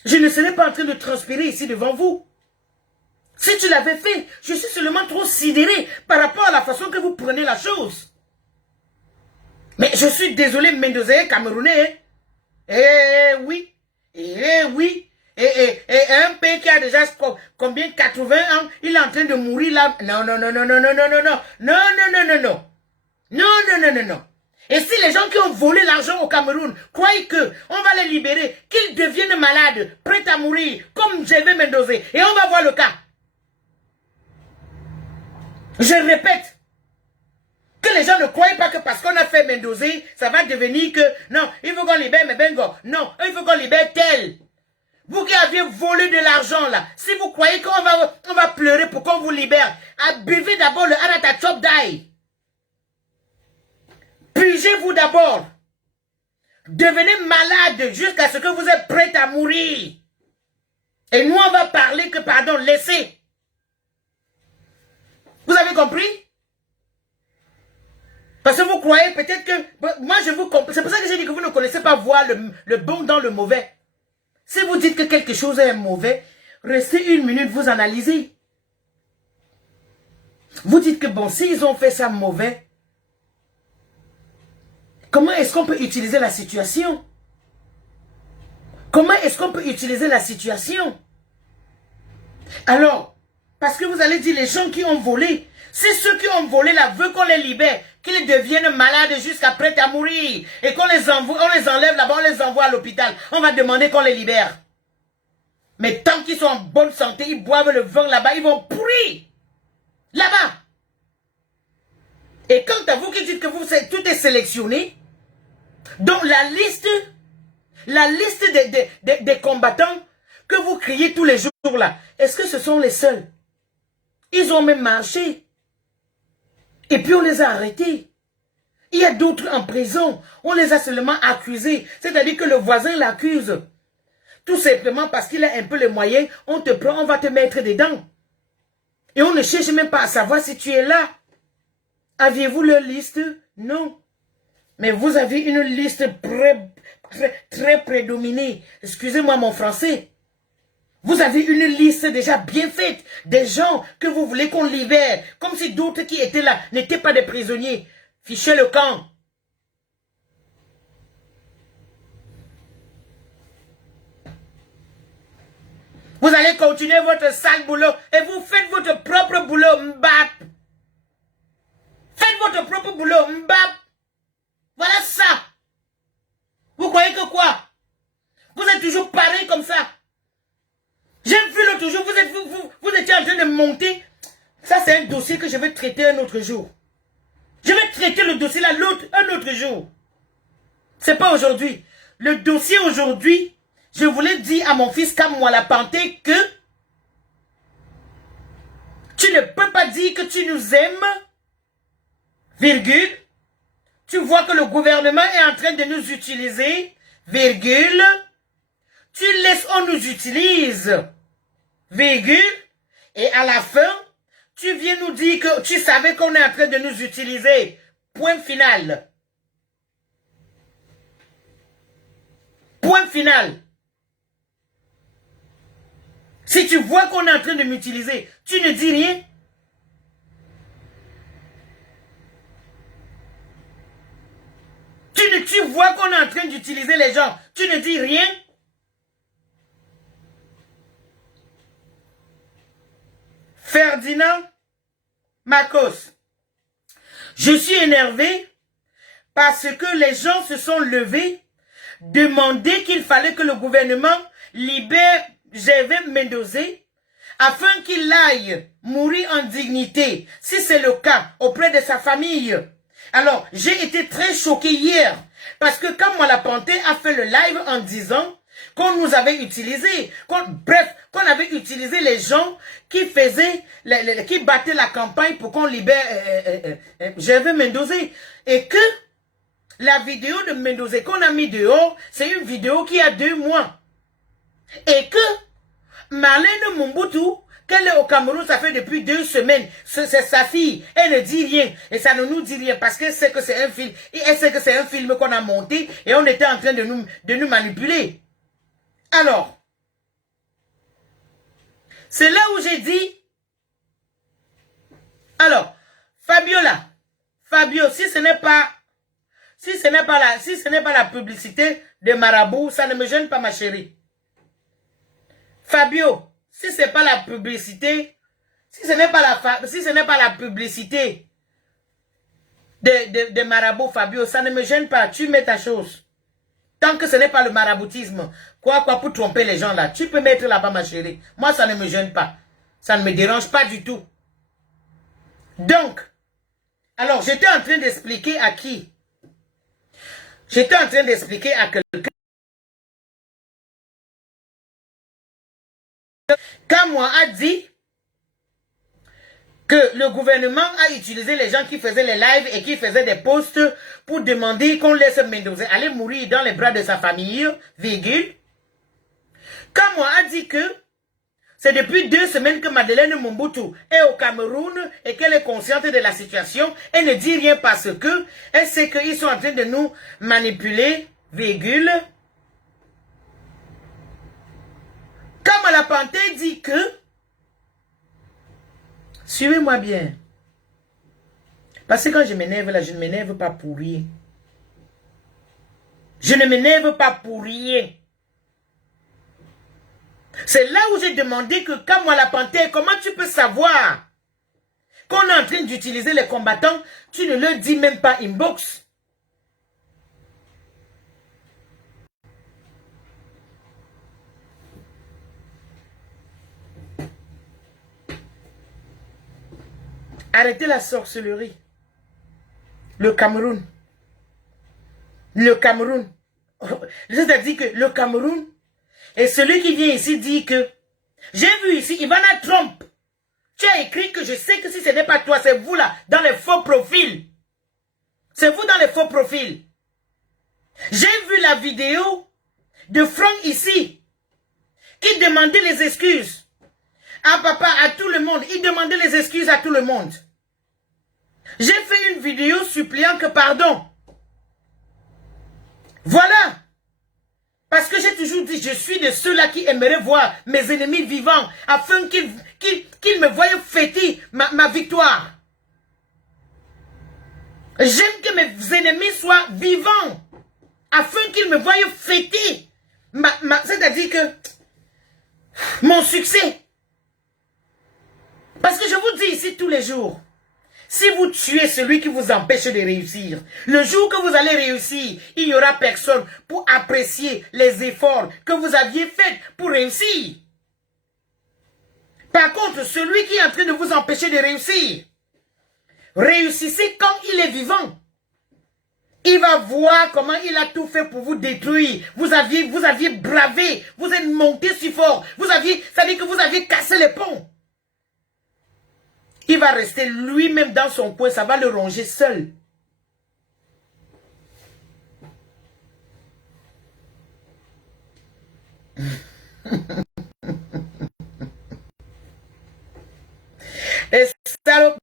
je ne serais pas en train de transpirer ici devant vous. Si tu l'avais fait, je suis seulement trop sidéré par rapport à la façon que vous prenez la chose. Mais je suis désolé, Mendoza est camerounais. Eh oui. Eh oui. Et un pays qui a déjà combien? 80 ans, il est en train de mourir là. Non, non, non, non, non, non, non, non, non. Non, non, non, non, non. Non, non, non, non, non. Et si les gens qui ont volé l'argent au Cameroun croient qu'on va les libérer, qu'ils deviennent malades, prêts à mourir, comme Gervais Mendoza, et on va voir le cas. Je répète, que les gens ne croient pas que parce qu'on a fait Mendoza, ça va devenir que, non, il faut qu'on libère Mebengo, non, il faut qu'on libère tel. Vous qui aviez volé de l'argent là, si vous croyez qu'on va pleurer pour qu'on vous libère, buvez d'abord le Arata Chop Dai. Pugez-vous d'abord. Devenez malade jusqu'à ce que vous êtes prêts à mourir. Et nous on va parler que, pardon, laissez. Vous avez compris? Parce que vous croyez peut-être que... Moi, je vous comprends. C'est pour ça que j'ai dit que vous ne connaissez pas voir le bon dans le mauvais. Si vous dites que quelque chose est mauvais, restez 1 minute, vous analysez. Vous dites que bon, s'ils ont fait ça mauvais, comment est-ce qu'on peut utiliser la situation? Comment est-ce qu'on peut utiliser la situation? Alors, parce que vous allez dire les gens qui ont volé, c'est ceux qui ont volé là, veulent qu'on les libère, qu'ils deviennent malades jusqu'à prêts à mourir, et qu'on les envoie, on les enlève là-bas, on les envoie à l'hôpital, on va demander qu'on les libère. Mais tant qu'ils sont en bonne santé, ils boivent le vin là-bas, ils vont pourrir là-bas. Et quant à vous qui dites que tout est sélectionné, donc la liste des combattants que vous criez tous les jours là, est-ce que ce sont les seuls? Ils ont même marché. Et puis on les a arrêtés. Il y a d'autres en prison. On les a seulement accusés. C'est-à-dire que le voisin l'accuse. Tout simplement parce qu'il a un peu les moyens. On te prend, on va te mettre dedans. Et on ne cherche même pas à savoir si tu es là. Aviez-vous leur liste? Non. Mais vous avez une liste très prédominée. Excusez-moi mon français. Vous avez une liste déjà bien faite des gens que vous voulez qu'on libère. Comme si d'autres qui étaient là n'étaient pas des prisonniers. Fichez le camp. Vous allez continuer votre sale boulot et vous faites votre propre boulot, Mbap. Faites votre propre boulot, Mbap. Voilà ça. Vous croyez que quoi? Vous êtes toujours pareil comme ça. J'ai vu l'autre jour, vous étiez en train de monter. Ça, c'est un dossier que je vais traiter un autre jour. Je vais traiter le dossier là un autre jour. C'est pas aujourd'hui. Le dossier aujourd'hui, je voulais dire à mon fils Kamwala Panté que tu ne peux pas dire que tu nous aimes, virgule. Tu vois que le gouvernement est en train de nous utiliser, virgule. Tu laisses, on nous utilise, virgule. Et à la fin, tu viens nous dire que tu savais qu'on est en train de nous utiliser. Point final. Point final. Si tu vois qu'on est en train de m'utiliser, tu ne dis rien. Tu vois qu'on est en train d'utiliser les gens, tu ne dis rien. Ferdinand Marcos, je suis énervé parce que les gens se sont levés, demandé qu'il fallait que le gouvernement libère Gervais Mendozé afin qu'il aille mourir en dignité, si c'est le cas, auprès de sa famille. Alors, j'ai été très choqué hier, parce que quand Kamwala Panté a fait le live en disant qu'on nous avait utilisé, qu'on avait utilisé les gens qui faisaient, qui battaient la campagne pour qu'on libère Gervais Mendozé, et que la vidéo de Mendozé qu'on a mis dehors, c'est une vidéo qui a 2 mois. Et que Marlène Mobutu, qu'elle est au Cameroun, ça fait depuis 2 semaines, c'est sa fille, elle ne dit rien, et ça ne nous dit rien, parce qu'elle sait que c'est un film, et elle sait que c'est un film qu'on a monté, et on était en train de nous manipuler. Alors, c'est là où j'ai dit, alors, Fabio, si ce n'est pas la publicité de Marabout, ça ne me gêne pas, ma chérie. Fabio, si c'est pas la publicité, si ce n'est pas la publicité de Marabout, Fabio, ça ne me gêne pas. Tu mets ta chose. Tant que ce n'est pas le maraboutisme, quoi, pour tromper les gens là, tu peux mettre là-bas, ma chérie. Moi, ça ne me gêne pas. Ça ne me dérange pas du tout. Donc, alors, j'étais en train d'expliquer à qui? J'étais en train d'expliquer à quelqu'un. Quand moi a dit que le gouvernement a utilisé les gens qui faisaient les lives et qui faisaient des posts pour demander qu'on laisse Mendozé aller mourir dans les bras de sa famille, virgule. Quand moi a dit que c'est depuis 2 semaines que Madeleine Mobutu est au Cameroun et qu'elle est consciente de la situation, elle ne dit rien parce que elle sait qu'ils sont en train de nous manipuler, virgule. Kamwala Panté dit que, suivez-moi bien, parce que quand je m'énerve là, je ne m'énerve pas pour rien. Je ne m'énerve pas pour rien. C'est là où j'ai demandé que Kamwala Panté, comment tu peux savoir qu'on est en train d'utiliser les combattants, tu ne le dis même pas inbox. Arrêtez la sorcellerie. Le Cameroun. Le Cameroun. C'est-à-dire que le Cameroun, et celui qui vient ici dit que, j'ai vu ici, Ivana Trump, tu as écrit que je sais que si ce n'est pas toi, c'est vous là, dans les faux profils. C'est vous dans les faux profils. J'ai vu la vidéo de Franck ici, qui demandait les excuses à papa, à tout le monde. Il demandait les excuses à tout le monde. J'ai fait une vidéo suppliant que pardon. Voilà. Parce que j'ai toujours dit, je suis de ceux-là qui aimeraient voir mes ennemis vivants, afin qu'ils me voient fêter ma victoire. J'aime que mes ennemis soient vivants, afin qu'ils me voient fêter, c'est-à-dire que mon succès. Parce que je vous dis ici tous les jours, si vous tuez celui qui vous empêche de réussir, le jour que vous allez réussir, il n'y aura personne pour apprécier les efforts que vous aviez faits pour réussir. Par contre, celui qui est en train de vous empêcher de réussir, réussissez quand il est vivant. Il va voir comment il a tout fait pour vous détruire. Vous aviez bravé. Vous êtes monté si fort. Ça veut dire que vous aviez cassé les ponts. Il va rester lui-même dans son coin. Ça va le ronger seul. Les salopes.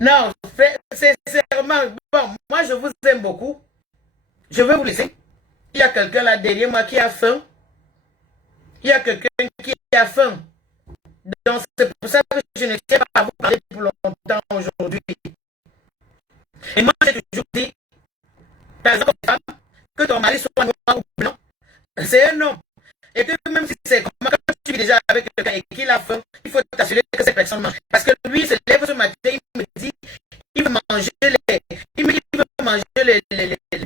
Non, sincèrement, bon, moi je vous aime beaucoup. Je vais vous laisser. Il y a quelqu'un là derrière moi qui a faim. Il y a quelqu'un qui a faim. Donc c'est pour ça que je ne sais pas vous parler pour longtemps aujourd'hui. Et moi j'ai toujours dit, par exemple, que ton mari soit noir ou blanc, c'est un homme. Et que même si c'est comment, quand tu vis déjà avec quelqu'un et qu'il a faim, il faut t'assurer que cette personne mange. Parce que lui, il se lève ce matin, il me dit, il veut manger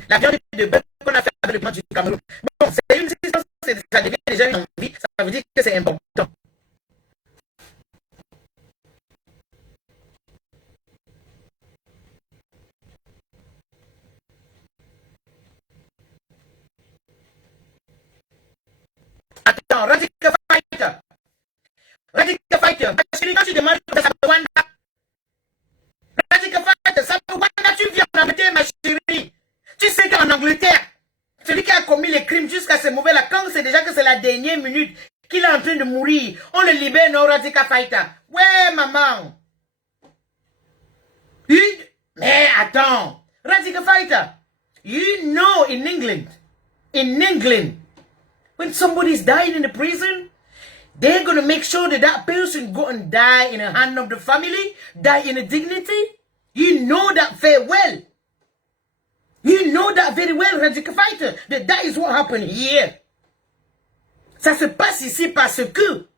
la viande de bœuf qu'on a fait avec le plant du Cameroun. Bon, c'est une situation, ça devient déjà une envie, ça veut dire que c'est important. Attends, Radical Fighter. Radical Fighter. Parce que quand tu demandes ça me Wanda. Radical Fighter, ça me Wanda, tu viens en Angleterre, ma chérie. Tu sais qu'en Angleterre, celui qui a commis les crimes jusqu'à ce mauvais là, quand c'est déjà que c'est la dernière minute qu'il est en train de mourir, on le libère, non, Radical Fighter. Ouais, maman. Mais attends. Radical Fighter. You know in England, when somebody's dying in the prison, they're going to make sure that that person go and die in the hand of the family, die in a dignity. You know that very well. You know that very well, Radical Fighter, that is what happened here. Ça se passe ici parce que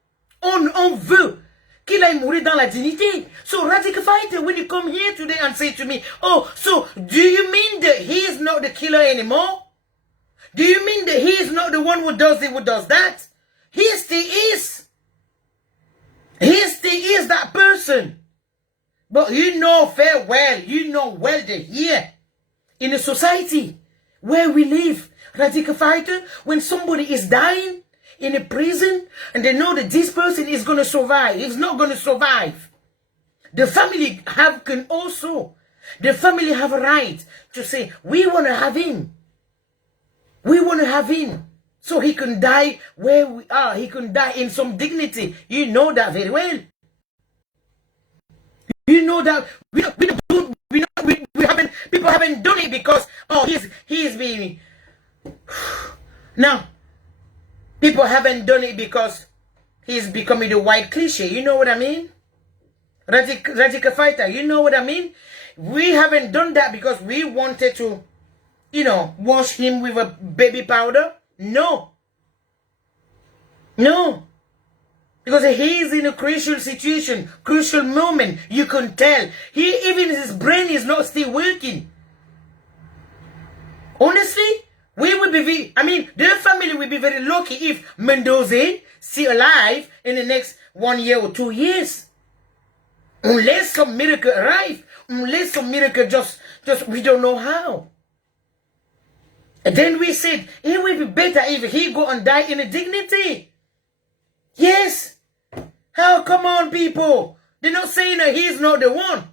on veut qu'il aille mourir dans la dignité. So, Radical Fighter, when you come here today and say to me, oh, so do you mean that he is not the killer anymore? Do you mean that he is not the one who does it, who does that? He still is. He still is that person. But you know very well, that here, in a society where we live, Radical Fighter, when somebody is dying in a prison, and they know that this person is going to survive, he's not going to survive. The family have a right to say, we want to have him. We want to have him so he can die where we are. He can die in some dignity. You know that very well. You know that people haven't done it because, oh, he's being. Now, people haven't done it because he's becoming the white cliche. You know what I mean? Radical Fighter, you know what I mean? We haven't done that because we wanted to, wash him with a baby powder. No. Because he's in a crucial situation, crucial moment. You can tell. Even his brain is not still working. Honestly, their family will be very lucky if Mendoza is still alive in the next 1 year or 2 years. Unless some miracle arrive. Unless some miracle just we don't know how. And then we said, it would be better if he go and die in a dignity. Yes. How? Come on, people. They're not saying that he's not the one.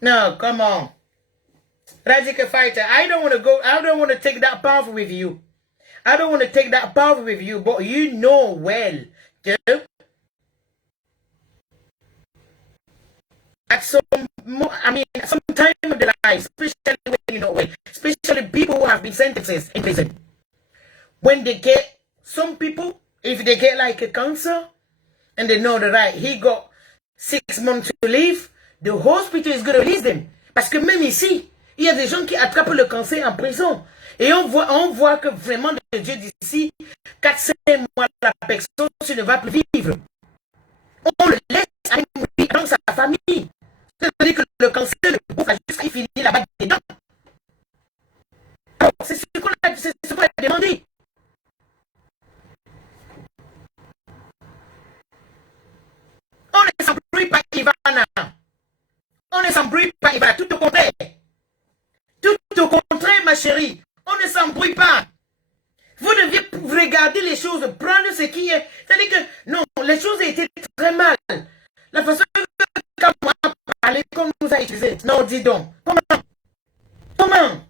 No, come on. Radical Fighter, I don't want to take that path with you. But you know well, girl, at some time of the life, especially when you know well, especially people who have been sentenced in prison. When they get, some people, if they get like a cancer, and they know that right, he got 6 months to live, the hospital is going to release them. Parce que même ici, il y a des gens qui attrapent le cancer en prison. Et on voit que vraiment, de Dieu d'ici, 4-5 mois, la personne ne va plus vivre. On le laisse aller mourir dans sa famille. C'est-à-dire que le cancer, le pauvre, a juste fini là-bas dedans. Alors, c'est ce qu'on a demandé. ma chérie. On ne s'embrouille pas. Vous deviez regarder les choses, prendre ce qui est. C'est-à-dire que, non, les choses étaient très mal. La façon que quand on a parlé, qu'on nous a utilisé. Non, dis donc. Comment? Comment?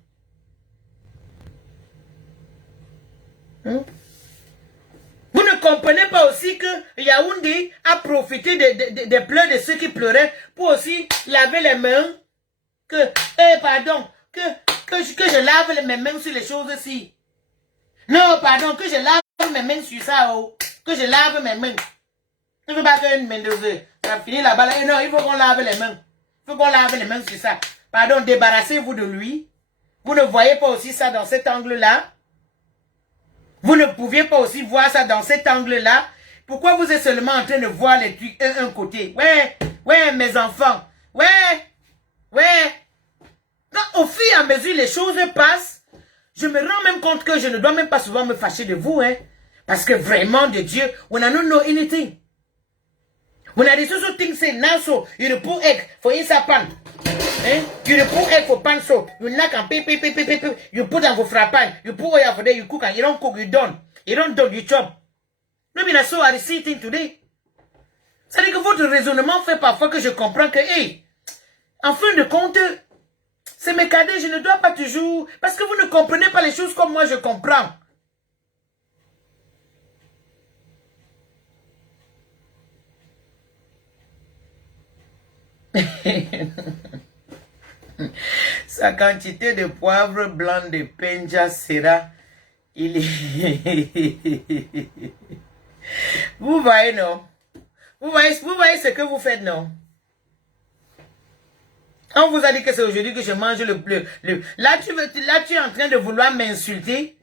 Vous ne comprenez pas aussi que Yaoundé a profité des pleurs de ceux qui pleuraient pour aussi laver les mains. Pardon, que je lave mes mains sur les choses-ci. Non, pardon, que je lave mes mains sur ça, oh. Que je lave mes mains. Il ne faut pas qu'une main de feu. Ça finit là-bas. Là. Non, il faut qu'on lave les mains. Il faut qu'on lave les mains sur ça. Pardon, débarrassez-vous de lui. Vous ne voyez pas aussi ça dans cet angle-là? Vous ne pouviez pas aussi voir ça dans cet angle-là? Pourquoi vous êtes seulement en train de voir les trucs un côté? Ouais, mes enfants. Ouais. Quand au fur et à mesure les choses passent, je me rends même compte que je ne dois même pas souvent me fâcher de vous, hein. Parce que vraiment, de Dieu, when I don't know anything. When I do things say now so, you put egg for inside pan. Eh? You put egg for pan so, you knock and pay, you put them for fry pan, you put oil for there, you cook and you don't cook, you done. You don't do, you chop. Maybe that's so I see things today. C'est-à-dire que votre raisonnement fait parfois que je comprends que, hey, en fin de compte, c'est mes cadets, je ne dois pas toujours... Parce que vous ne comprenez pas les choses comme moi je comprends. Sa quantité de poivre blanc de Penja sera... Il est... Vous voyez, non? Vous voyez ce que vous faites, non? On vous a dit que c'est aujourd'hui que je mange le... Là, tu es en train de vouloir m'insulter.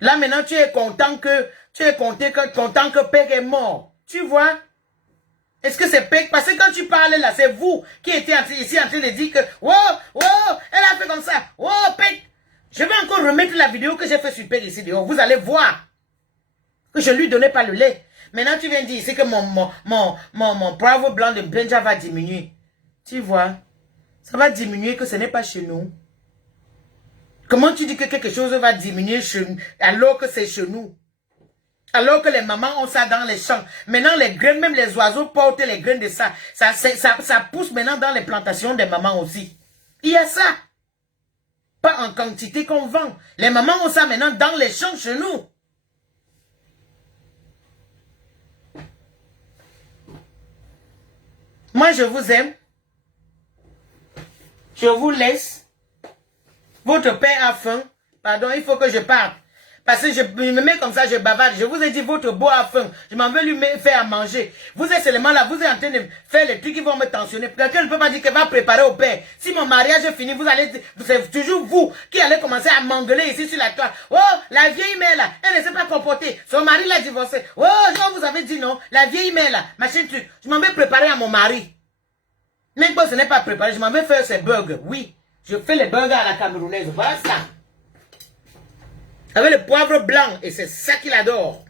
Là, maintenant, tu es content que Peg est mort. Tu vois? Est-ce que c'est Peg? Parce que quand tu parles là, c'est vous qui étiez ici en train de dire que wow, elle a fait comme ça. Wow, Peg. Je vais encore remettre la vidéo que j'ai fait sur Peg ici dehors. Vous allez voir que je ne lui donnais pas le lait. Maintenant, tu viens dire ici que mon poivre blanc de Benja va diminuer. Tu vois? Ça va diminuer que ce n'est pas chez nous. Comment tu dis que quelque chose va diminuer alors que c'est chez nous? Alors que les mamans ont ça dans les champs. Maintenant, les graines, même les oiseaux portent les graines de ça. Ça pousse maintenant dans les plantations des mamans aussi. Il y a ça. Pas en quantité qu'on vend. Les mamans ont ça maintenant dans les champs chez nous. Moi, je vous aime. Je vous laisse. Votre père a faim. Pardon, il faut que je parte. Parce que je me mets comme ça, je bavarde. Je vous ai dit, votre beau a faim. Je m'en veux lui faire à manger. Vous êtes seulement là, vous êtes en train de faire les trucs qui vont me tensionner. Quelqu'un ne peut pas dire qu'elle va préparer au père. Si mon mariage est fini, vous allez dire, c'est toujours vous qui allez commencer à m'engueuler ici sur la toile. Oh, la vieille mère là, elle ne s'est pas comportée. Son mari l'a divorcé. Oh, non, vous avez dit non. La vieille mère là, machin truc. Je m'en vais préparer à mon mari. Même quand ce n'est pas préparé, je m'en vais faire ces burgers. Oui, je fais les burgers à la camerounaise. Voilà ça. Avec le poivre blanc. Et c'est ça qu'il adore.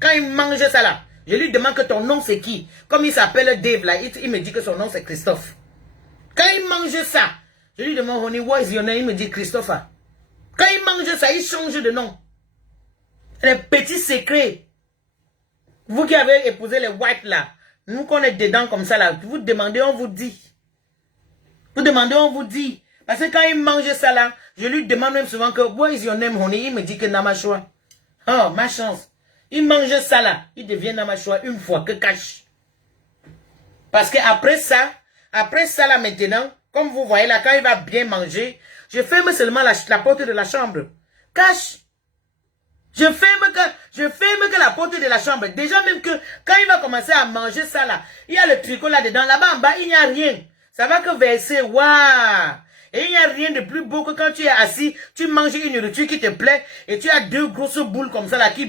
Quand il mange ça là, je lui demande que ton nom c'est qui. Comme il s'appelle Dave là, il me dit que son nom c'est Christophe. Quand il mange ça, je lui demande, honey, what is your name? Il me dit Christopher. Quand il mange ça, il change de nom. Les petits secrets. Vous qui avez épousé les whites là, nous qu'on est dedans comme ça là, vous demandez, on vous dit. Vous demandez, on vous dit. Parce que quand il mange ça là, je lui demande même souvent que, what is your name, honey? Il me dit que Namashwa. Oh, ma chance. Il mange ça là, il devient Namashwa une fois, que cache. Parce que après ça là maintenant, comme vous voyez là, quand il va bien manger, je ferme seulement la porte de la chambre. Cache. Je ferme que la porte de la chambre. Déjà même que quand il va commencer à manger ça là, il y a le tricot là-dedans. Là-bas en bas, il n'y a rien. Ça va que verser. Waouh! Et il n'y a rien de plus beau que quand tu es assis, tu manges une nourriture qui te plaît et tu as deux grosses boules comme ça là qui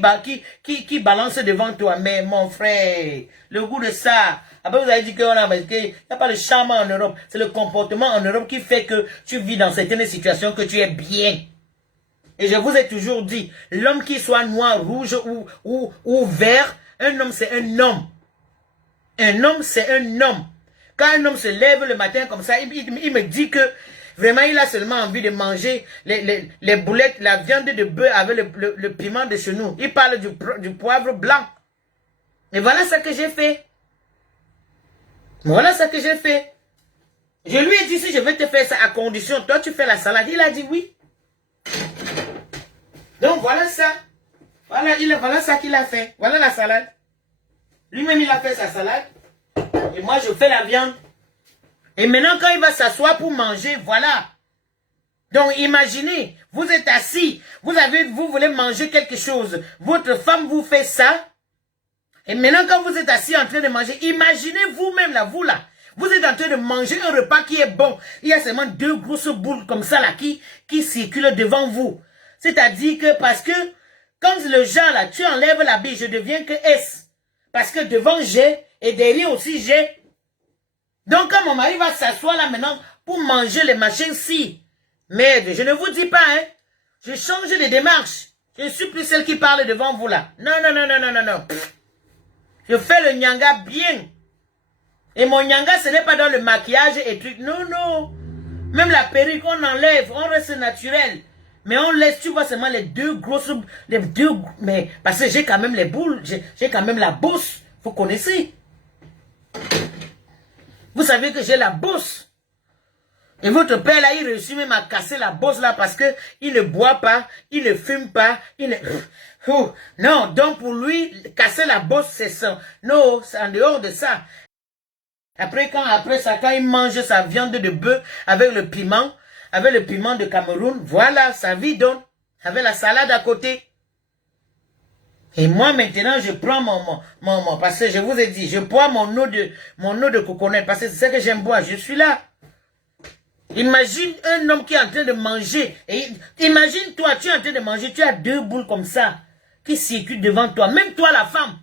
balancent devant toi. Mais mon frère, le goût de ça. Après vous avez dit qu'il n'y a pas de charme en Europe. C'est le comportement en Europe qui fait que tu vis dans certaines situations que tu es bien. Et je vous ai toujours dit, l'homme qui soit noir, rouge ou vert, un homme c'est un homme. Un homme c'est un homme. Quand un homme se lève le matin comme ça, il me dit que Vraiment, il a seulement envie de manger les boulettes, la viande de bœuf avec le piment de chez nous. Il parle du poivre blanc. Et voilà ce que j'ai fait. Voilà ce que j'ai fait. Je lui ai dit, si je vais te faire ça à condition, toi tu fais la salade. Il a dit oui. Donc voilà ça. Voilà ça qu'il a fait. Voilà la salade. Lui-même, il a fait sa salade. Et moi, je fais la viande. Et maintenant, quand il va s'asseoir pour manger, voilà. Donc, imaginez, vous êtes assis, vous voulez manger quelque chose. Votre femme vous fait ça. Et maintenant, quand vous êtes assis en train de manger, imaginez vous-même, là, vous êtes en train de manger un repas qui est bon. Il y a seulement 2 grosses boules comme ça, là, qui circulent devant vous. C'est-à-dire que, parce que, quand le genre, là, tu enlèves la bille, je deviens que S. Parce que devant, j'ai, et derrière aussi, j'ai. Donc, quand mon mari va s'asseoir là maintenant pour manger les machins-ci, merde, je ne vous dis pas, hein, je change de démarche. Je ne suis plus celle qui parle devant vous là. Non, non, non, non, non, non, non. Je fais le nyanga bien. Et mon nyanga, ce n'est pas dans le maquillage et trucs. Non, non. Même la perruque, on enlève, on reste naturel. Mais on laisse, tu vois seulement les 2 grosses, mais, parce que j'ai quand même les boules, j'ai quand même la bosse. Vous connaissez? Vous savez que j'ai la bosse. Et votre père là, il réussit même à casser la bosse là parce que il ne boit pas, il ne fume pas, il ne... Non, donc pour lui, casser la bosse, c'est ça. Non, c'est en dehors de ça. Après ça, quand il mange sa viande de bœuf avec le piment de Cameroun, voilà, sa vie donne, avec la salade à côté. Et moi, maintenant, je prends parce que je vous ai dit, je bois mon eau de coconut, parce que c'est ça que j'aime boire, je suis là. Imagine un homme qui est en train de manger, et imagine toi, tu es en train de manger, tu as 2 boules comme ça, qui circulent devant toi, même toi la femme.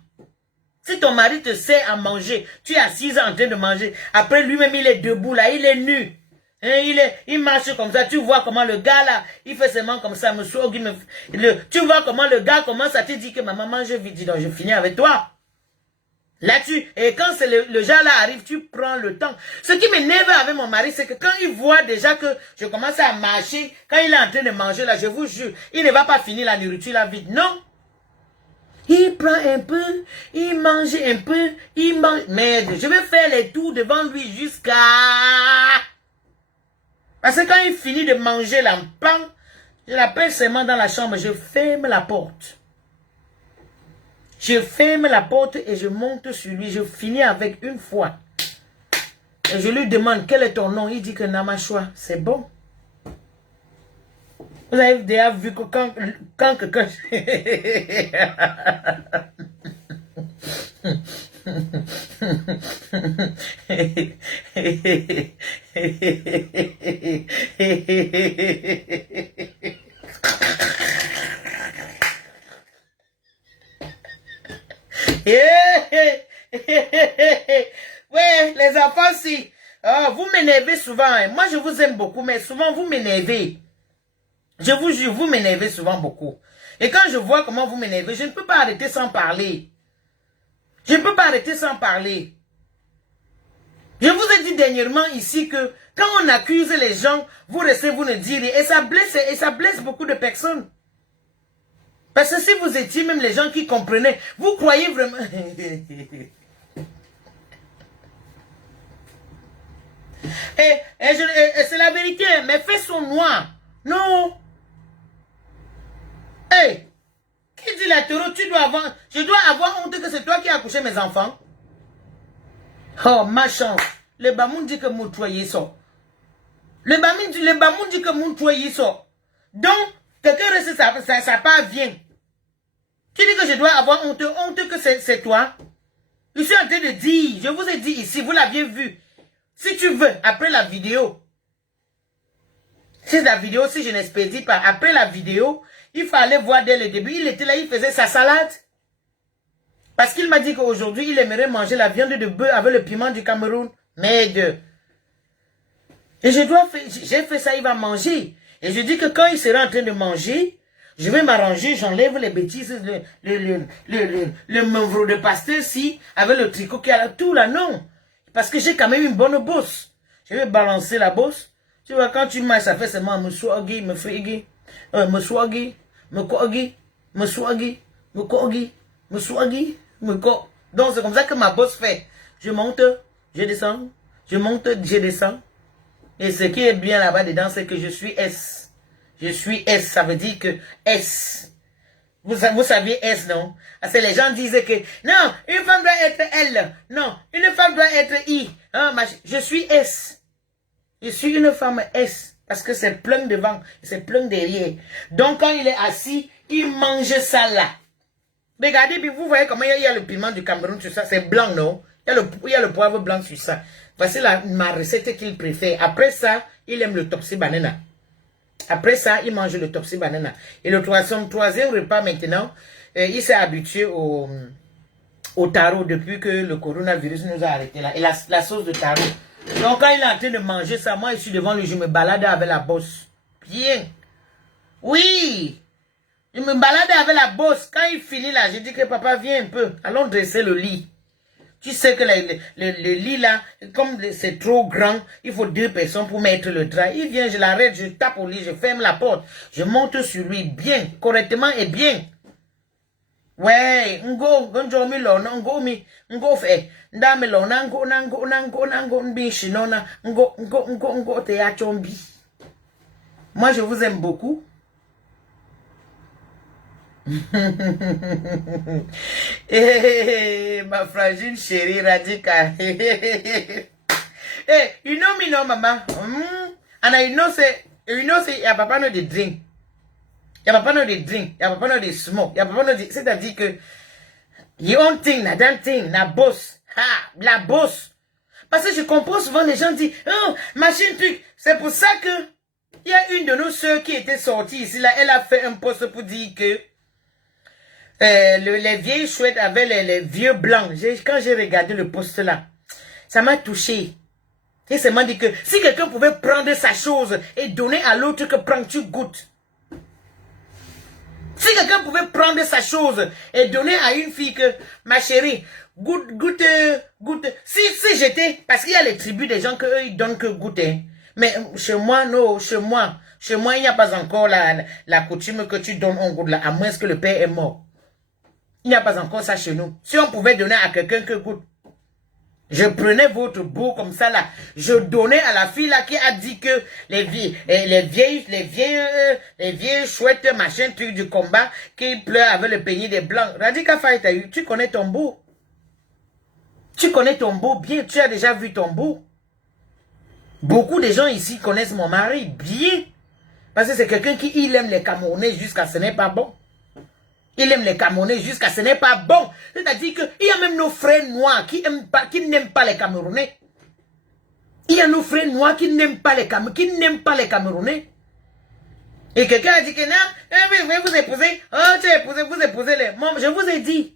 Si ton mari te sert à manger, tu es assise en train de manger, après lui-même il est debout là, il est nu. Et il marche comme ça, tu vois comment le gars là, il fait seulement comme ça, monsieur Ogui, tu vois comment le gars commence à te dire que ma maman mange vite, dis donc je finis avec toi. Là-dessus, et quand c'est le genre là arrive, tu prends le temps. Ce qui m'énerve avec mon mari, c'est que quand il voit déjà que je commence à marcher, quand il est en train de manger là, je vous jure, il ne va pas finir la nourriture là vite, non. Il prend un peu, il mange un peu, il mange, merde, je vais faire les tours devant lui jusqu'à... Parce que quand il finit de manger là, je l'appelle seulement dans la chambre, je ferme la porte. Je ferme la porte et je monte sur lui. Je finis avec une fois. Et je lui demande quel est ton nom. Il dit que Namashwa. C'est bon. Vous avez déjà vu que quand Ouais, les enfants, si. Oh, vous m'énervez souvent. Hein. Moi, je vous aime beaucoup, mais souvent, vous m'énervez. Je vous jure, vous m'énervez souvent beaucoup. Et quand je vois comment vous m'énervez, je ne peux pas arrêter sans parler. Je ne peux pas arrêter sans parler. Je vous ai dit dernièrement ici que quand on accuse les gens, vous restez, vous ne dites rien. Et ça blesse beaucoup de personnes. Parce que si vous étiez même les gens qui comprenaient, vous croyez vraiment... et c'est la vérité, mes fesses sont noires. Non. Hey, qui dit la taureau, je dois avoir honte que c'est toi qui as accouché mes enfants. Oh, ma chance. Le bamoun dit que mon toyer sort. Le bamoun dit que mon toyer sort. Donc, quelqu'un reste ça part vient. Tu dis que je dois avoir honte que c'est toi. Je suis en train de dire, je vous ai dit ici, vous l'aviez vu. Si tu veux, après la vidéo, si je n'expédie pas, après la vidéo, il fallait voir dès le début, il était là, il faisait sa salade. Parce qu'il m'a dit qu'aujourd'hui, il aimerait manger la viande de bœuf avec le piment du Cameroun. Merde. Et j'ai fait ça, il va manger. Et je dis que quand il sera en train de manger, je vais m'arranger, j'enlève les bêtises, le membre de pasteur-ci, avec le tricot qui a là, tout là, non. Parce que j'ai quand même une bonne bosse. Je vais balancer la bosse. Tu vois, quand tu manges, ça fait seulement me swaggy, me friggy, me swaggy, me corgi, me swaggy, me corgi, me swaggy, me co. Donc c'est comme ça que ma boss fait. Je monte, je descends, je monte, je descends. Et ce qui est bien là-bas dedans, c'est que je suis S. Je suis S, ça veut dire que S. Vous saviez S, non? Parce que les gens disent que, non, une femme doit être L. Non, une femme doit être I. Hein, je suis S. Je suis une femme S. Parce que c'est plein devant, c'est plein derrière. Donc quand il est assis, il mange ça là. Regardez, puis vous voyez comment il y a le piment du Cameroun sur ça. C'est blanc, non? Il y a le poivre blanc sur ça. Voici ma recette qu'il préfère. Après ça, il aime le topsy banana. Après ça, il mange le topsy banana. Et son troisième repas maintenant, il s'est habitué au taro depuis que le coronavirus nous a arrêtés là. Et la sauce de taro. Donc quand il est en train de manger ça, moi je suis devant lui, je me balade avec la bosse. Bien. Oui. Je me balade avec la bosse. Quand il finit là, je dis que papa viens un peu. Allons dresser le lit. Tu sais que le lit là, comme c'est trop grand, il faut 2 personnes pour mettre le drap. Il vient, je l'arrête, je tape au lit, je ferme la porte. Je monte sur lui bien, correctement et bien. Ouais, ngomi lona, ngo fe, ndame lona, ngo bishinona, ngo te achombi. Moi je vous aime beaucoup. Ma fragile chérie radicale. Hey, you know me, no, mama. And I know say, your papa no dey drink. Your papa no dey drink. Your papa no dey smoke. Your papa no dey. C'est-à-dire que, your own thing, na damn thing, na boss. Ha, la boss. Parce que je comprends souvent les gens disent, oh, machine truc. C'est pour ça que, il y a une de nos soeurs qui était sortie ici, là, elle a fait un post pour dire que, les vieilles chouettes avec les vieux blancs. Quand j'ai regardé le post là, ça m'a touché. Et ça m'a dit que si quelqu'un pouvait prendre sa chose et donner à l'autre, que prends-tu goûte. Si quelqu'un pouvait prendre sa chose et donner à une fille que, ma chérie, goûte. Si j'étais, parce qu'il y a les tribus des gens qu'eux ils donnent que goûter. Mais chez moi, non, chez moi, il n'y a pas encore la coutume que tu donnes un goût là, à moins que le père est mort. Il n'y a pas encore ça chez nous. Si on pouvait donner à quelqu'un que goûte, je prenais votre beau comme ça là, je donnais à la fille là qui a dit que les vieilles chouettes machin truc du combat qui pleurent avec le peignet des blancs. Radika Faye, tu connais ton beau. Tu connais ton beau bien, tu as déjà vu ton beau. Beaucoup de gens ici connaissent mon mari bien. Parce que c'est quelqu'un qui il aime les Camerounais jusqu'à ce n'est pas bon. Il aime les Camerounais jusqu'à ce n'est pas bon. C'est-à-dire qu'il y a même nos frères noirs qui n'aiment pas les Camerounais. Il y a nos frères noirs qui n'aiment pas les Camerounais. Et quelqu'un a dit que non, vous épousez, vous épousez les... Bon, je vous ai dit.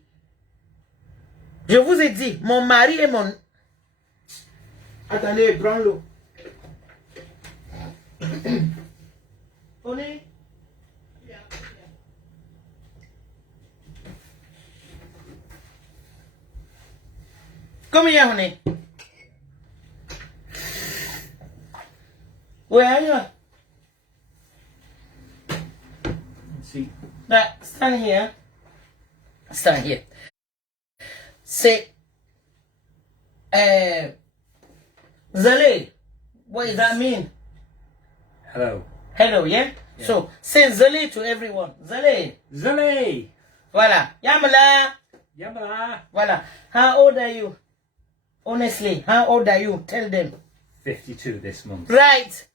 Je vous ai dit, mon mari et mon... Attendez, prends l'eau. On est... Combien on est? Where are you? See. Stand here. Stand here. C'est... Zale. What does that mean? Hello. Hello, yeah? So, say Zale to everyone. Zale. Zale. Voilà. Yamala. Yamala. Voilà. How old are you? Honestly, how old are you? Tell them. 52 this month. Right.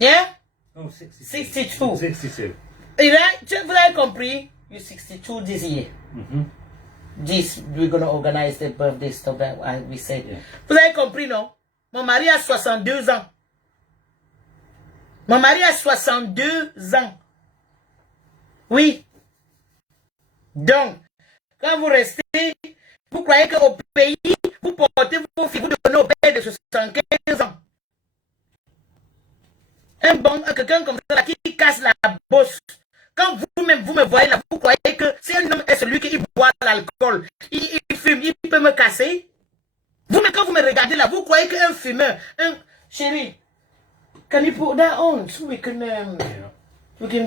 Yeah? Oh, 62. 62. 62. Right? Vous avez compris? You're 62 this year. This, we're going to organize the birthday stuff that we said. Yeah. Vous avez compris, non? Mon mari a 62 ans. Mon mari a 62 ans. Oui. Donc, quand vous restez, vous croyez qu'au pays, vous portez vos filles, vous donnez au père de 75 ans. Un bon, quelqu'un comme ça, là, qui casse la bosse. Quand vous-même, vous me voyez là, vous croyez que si un homme est celui qui boit l'alcool, il fume, il peut me casser. Vous-même, quand vous me regardez là, vous croyez qu'un fumeur, chérie, Can you put that on so we can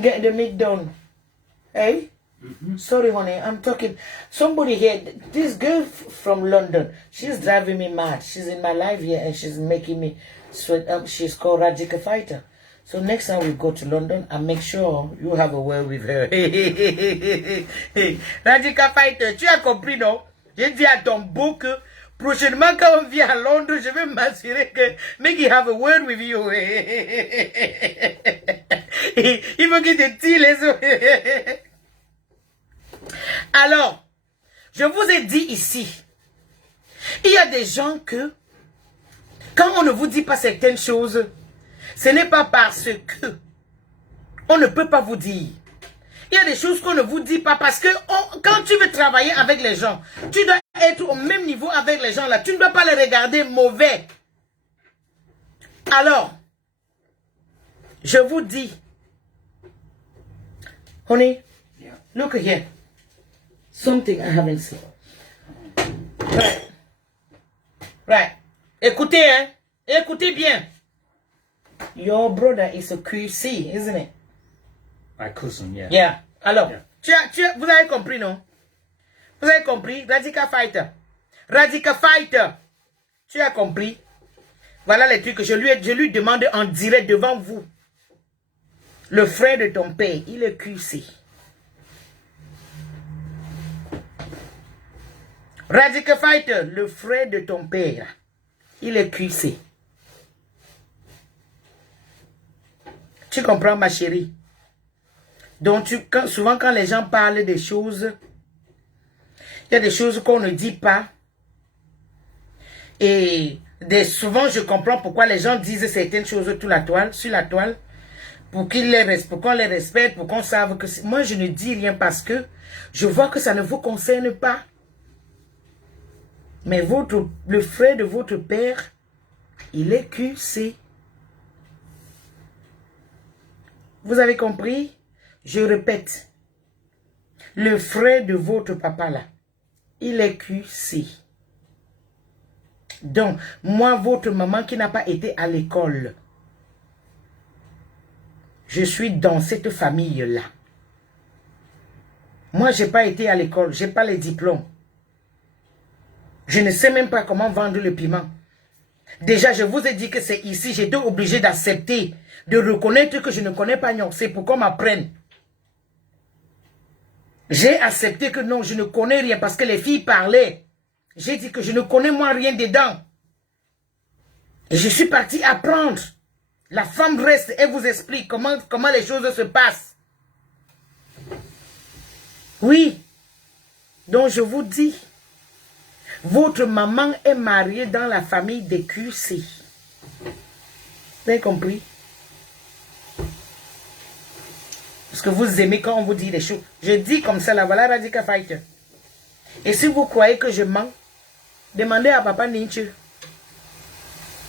get the meat done? Hey? Sorry, honey, I'm talking. Somebody here, this girl from London, she's driving me mad. She's in my life here and she's making me sweat. She's called Radical Fighter. So next time we go to London, I make sure you have a word with her. Radical Fighter, tu as compris, non? J'ai dit à ton beau que prochainement quand on vient à Londres, je vais m'assurer que make you have a word with you. Il faut qu'il te tire les os. Alors, je vous ai dit ici, il y a des gens que, quand on ne vous dit pas certaines choses, ce n'est pas parce que on ne peut pas vous dire. Il y a des choses qu'on ne vous dit pas parce que quand tu veux travailler avec les gens, tu dois être au même niveau avec les gens là. Tu ne dois pas les regarder mauvais. Alors, je vous dis, honey, look here. Something I haven't seen. Right. Right. Écoutez, hein. Écoutez bien. Your brother is a QC, isn't it? My cousin, yeah. Yeah. Alors, Yeah. vous avez compris, non? Vous avez compris? Radical Fighter. Radical Fighter. Tu as compris? Voilà les trucs que je lui demande en direct devant vous. Le frère de ton père, il est QC. Radical Fighter, le frère de ton père, il est QC. Tu comprends, ma chérie? Donc, souvent quand les gens parlent des choses, il y a des choses qu'on ne dit pas. Et souvent, je comprends pourquoi les gens disent certaines choses sur la toile, pour qu'on les respecte, pour qu'on sache que... Moi, je ne dis rien parce que je vois que ça ne vous concerne pas. Mais le frère de votre père, il est QC. Vous avez compris? Je répète. Le frère de votre papa là, il est QC. Donc, moi, votre maman qui n'a pas été à l'école, je suis dans cette famille-là. Moi, je n'ai pas été à l'école, je n'ai pas les diplômes. Je ne sais même pas comment vendre le piment. Déjà, je vous ai dit que c'est ici, j'étais obligé d'accepter, de reconnaître que je ne connais pas Nyong. C'est pour qu'on m'apprenne. J'ai accepté que non, je ne connais rien parce que les filles parlaient. J'ai dit que je ne connais moi rien dedans. Et je suis parti apprendre. La femme reste et vous explique comment les choses se passent. Oui. Donc je vous dis, votre maman est mariée dans la famille des QC. Vous avez compris? Parce que vous aimez quand on vous dit des choses. Je dis comme ça, là, voilà Radical Fighter. Et si vous croyez que je mens, demandez à Papa Ninche.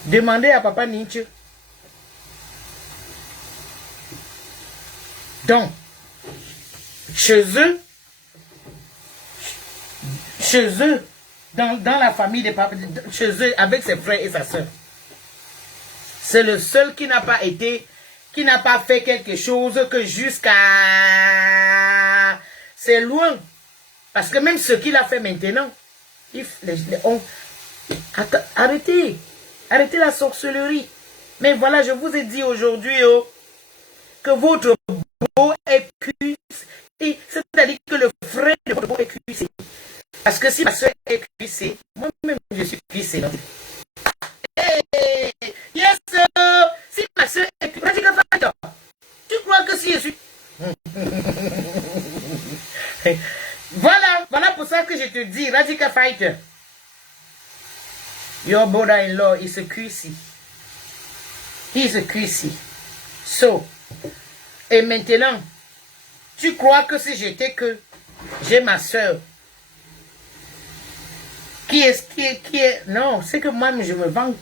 Demandez à Papa Ninche. Donc, chez eux, dans la famille de papa, chez eux, avec ses frères et sa soeur, c'est le seul qui n'a pas été, qui n'a pas fait quelque chose que jusqu'à... C'est loin. Parce que même ce qu'il a fait maintenant, arrêtez. Arrêtez la sorcellerie. Mais voilà, je vous ai dit aujourd'hui que votre beau est QC. C'est-à-dire que le frère de votre beau est QC. Parce que si ma soeur est QC, moi-même je suis QC. Hey, yes, si ma soeur est QC, tu crois que si je suis... Voilà pour ça que je te dis, Radical Fighter. Your brother-in-law is a QC. He is a QC. So, et maintenant, tu crois que si j'étais que j'ai ma soeur qui est... Non, c'est que moi, je me vante.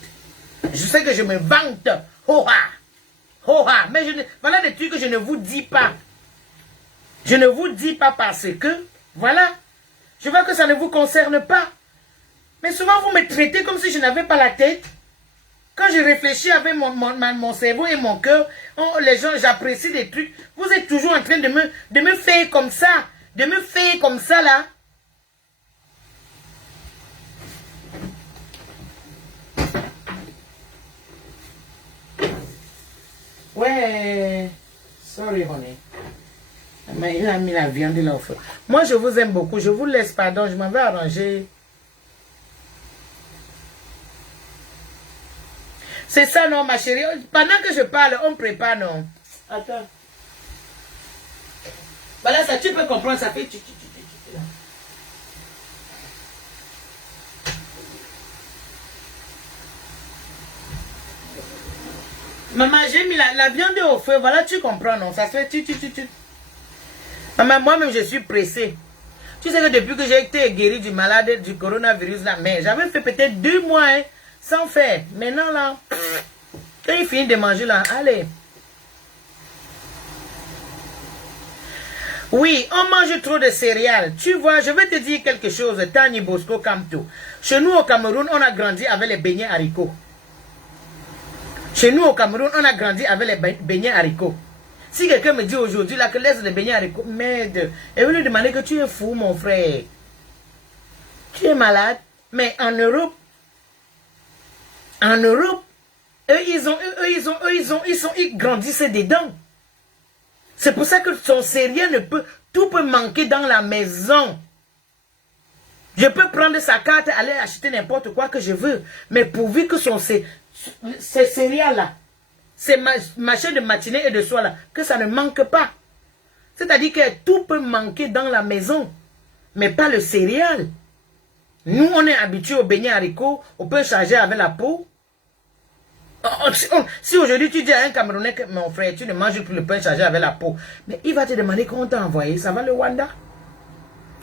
Je sais que je me vante. Ho-ha. Mais voilà des trucs que je ne vous dis pas. Je ne vous dis pas parce que, voilà, je vois que ça ne vous concerne pas. Mais souvent, vous me traitez comme si je n'avais pas la tête. Quand je réfléchis avec mon cerveau et mon cœur, les gens, j'apprécie des trucs. Vous êtes toujours en train de me faire comme ça. De me faire comme ça, là. Ouais. Sorry, honey. Mais il a mis la viande là au feu. Moi, je vous aime beaucoup. Je vous laisse pardon. Je m'en vais arranger. C'est ça, non, ma chérie. Pendant que je parle, on prépare, non. Attends. Voilà, ça, tu peux comprendre. Ça fait... Maman, j'ai mis la viande au feu. Voilà, tu comprends, non. Ça se fait... Maman, moi-même, je suis pressée. Tu sais que depuis que j'ai été guérie du malade du coronavirus, là, mais j'avais fait peut-être 2 mois, hein, sans faire. Maintenant, là, quand il finit de manger, là, allez. Oui, on mange trop de céréales. Tu vois, je vais te dire quelque chose, Tani Bosco Kamto. Chez nous, au Cameroun, on a grandi avec les beignets haricots. Chez nous, au Cameroun, on a grandi avec les beignets haricots. Si quelqu'un me dit aujourd'hui là que laisse les beignets haricots, merde, et vous lui demandez que tu es fou, mon frère. Tu es malade. Mais en Europe, eux, ils grandissaient dedans. C'est pour ça que son céréal ne peut, tout peut manquer dans la maison. Je peux prendre sa carte et aller acheter n'importe quoi que je veux. Mais pourvu que ces céréales-là, ces machins de matinée et de soir là, que ça ne manque pas. C'est-à-dire que tout peut manquer dans la maison, mais pas le céréal. Nous, on est habitués au beignet haricot, on peut charger avec la peau. Si aujourd'hui tu dis à un Camerounais que mon frère, tu ne manges plus le pain chargé avec la peau, mais il va te demander comment t'as envoyé. Ça va le Rwanda?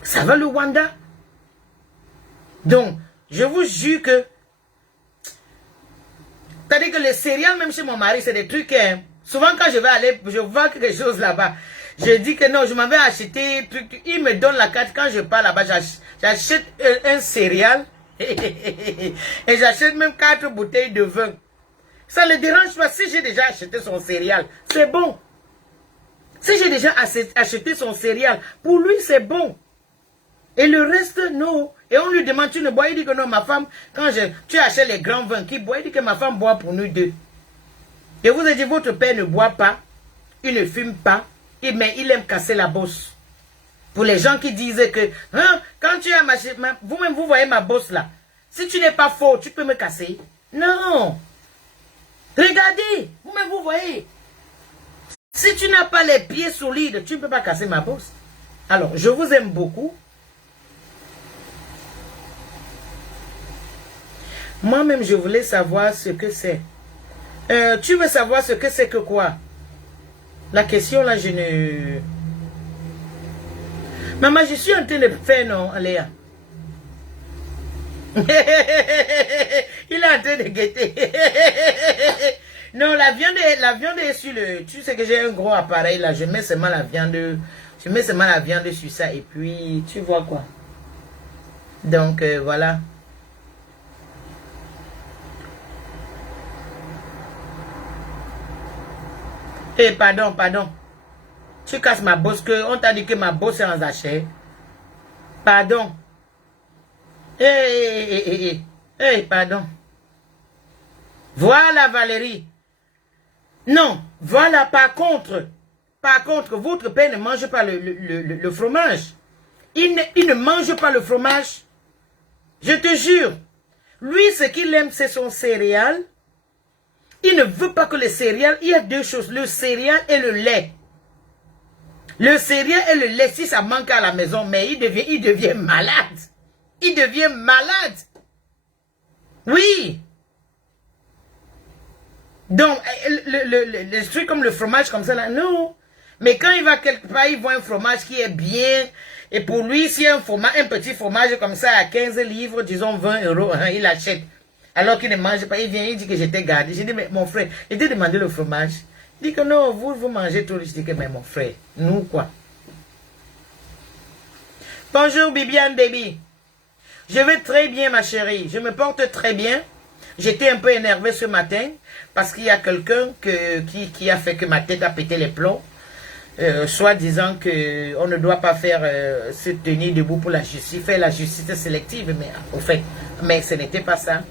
Ça va le Rwanda? Donc, je vous jure que c'est-à-dire que les céréales, même chez mon mari, c'est des trucs... Hein, souvent, quand je vais aller, je vois quelque chose là-bas. Je dis que non, je m'en vais acheter... Il me donne la carte. Quand je pars là-bas, j'achète un céréal. Et j'achète même 4 bouteilles de vin. Ça ne le dérange pas. Si j'ai déjà acheté son céréal, c'est bon. Si j'ai déjà acheté son céréal, pour lui, c'est bon. Et le reste, non. Et on lui demande, tu ne bois? Il dit que non, ma femme, quand tu achètes les grands vins, qui boit? Il dit que ma femme boit pour nous deux. Et vous avez dit, votre père ne boit pas, il ne fume pas, mais il aime casser la bosse. Pour les gens qui disent que, hein, quand tu as vous-même, vous voyez ma bosse là. Si tu n'es pas fort, tu peux me casser. Non. Regardez, vous-même, vous voyez. Si tu n'as pas les pieds solides, tu ne peux pas casser ma bosse. Alors, je vous aime beaucoup. Moi-même, je voulais savoir ce que c'est. Tu veux savoir ce que c'est que quoi? La question là, je ne... Maman, je suis en train de faire, non, Léa? Il est en train de guetter. Non, la viande est sur le... Tu sais que j'ai un gros appareil là, je mets seulement la viande... Je mets seulement la viande sur ça et puis, tu vois quoi? Donc, voilà. Eh, pardon. Tu casses ma bosse, on t'a dit que ma bosse est en sachet. Pardon. Pardon. Voilà, Valérie. Non, voilà, par contre, votre père ne mange pas le fromage. Il ne mange pas le fromage. Je te jure. Lui, ce qu'il aime, c'est son céréal. Il ne veut pas que le céréal, il y a 2 choses, le céréal et le lait. Le céréal et le lait, si ça manque à la maison, mais il devient malade. Il devient malade. Oui. Donc, le truc comme le fromage comme ça, là, non. Mais quand il va quelque part, il voit un fromage qui est bien. Et pour lui, s'il y a un petit fromage comme ça à 15 livres, disons 20 €, hein, il achète. Alors qu'il ne mange pas, il vient, il dit que j'étais gardé. J'ai dit, mais mon frère, il t'a demandé le fromage. Il dit que non, vous mangez tout. Je dis que, mais mon frère, nous quoi? Bonjour Bibiane baby. Je vais très bien ma chérie. Je me porte très bien. J'étais un peu énervé ce matin parce qu'il y a quelqu'un qui a fait que ma tête a pété les plombs. Soit disant que on ne doit pas faire se tenir debout pour la justice, faire la justice sélective, mais au fait, mais ce n'était pas ça.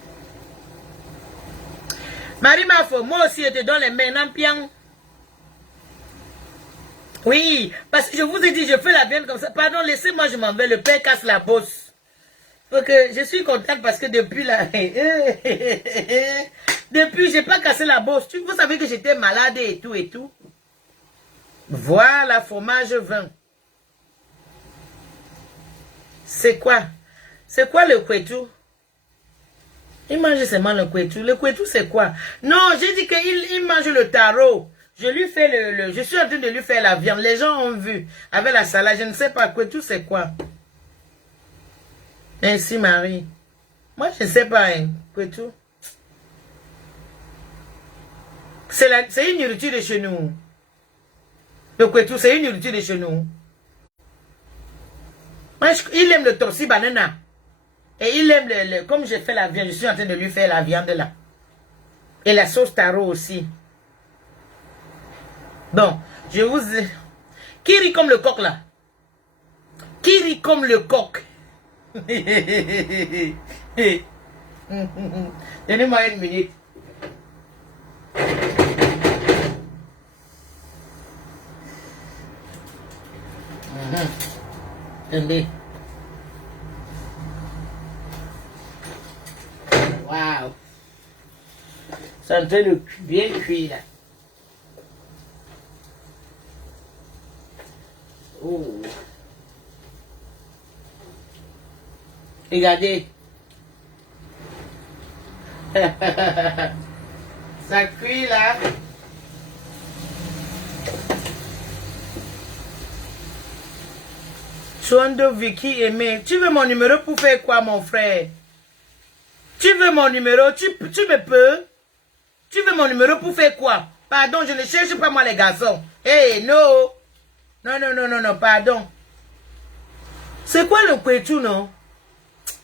Marie Mafo, moi aussi je te donne les mains en pian. Oui, parce que je vous ai dit, je fais la viande comme ça. Pardon, laissez-moi, je m'en vais, le père casse la bosse. Donc, je suis contente parce que depuis là, depuis, j'ai pas cassé la bosse. Vous savez que j'étais malade et tout et tout. Voilà, fromage 20. C'est quoi? C'est quoi le kwetu? Il mange seulement le kwetu. Le kwetu, c'est quoi? Non, j'ai dit qu'il mange le taro. Je lui fais je suis en train de lui faire la viande. Les gens ont vu. Avec la salade, je ne sais pas. Kwetu, c'est quoi? Merci, Marie. Moi, je ne sais pas. Hein. Kwetu. C'est une nourriture de chez nous. Le kwetu, c'est une nourriture de chez nous. Moi, il aime le torsi banana. Et il aime comme j'ai fait la viande, je suis en train de lui faire la viande là. Et la sauce taro aussi. Bon, je vous dis. Qui rit comme le coq là? Qui rit comme le coq? Donnez-moi une minute. Attendez. Waouh. C'est en train de bien cuire là. Oh. Regardez. Ça cuit là. Chondo Vicky Aimé, tu veux mon numéro pour faire quoi, mon frère? Tu veux mon numéro? Tu me peux? Tu veux mon numéro pour faire quoi? Pardon, je ne cherche pas moi les garçons. Hey, non. Non, pardon. C'est quoi le kwetu, non?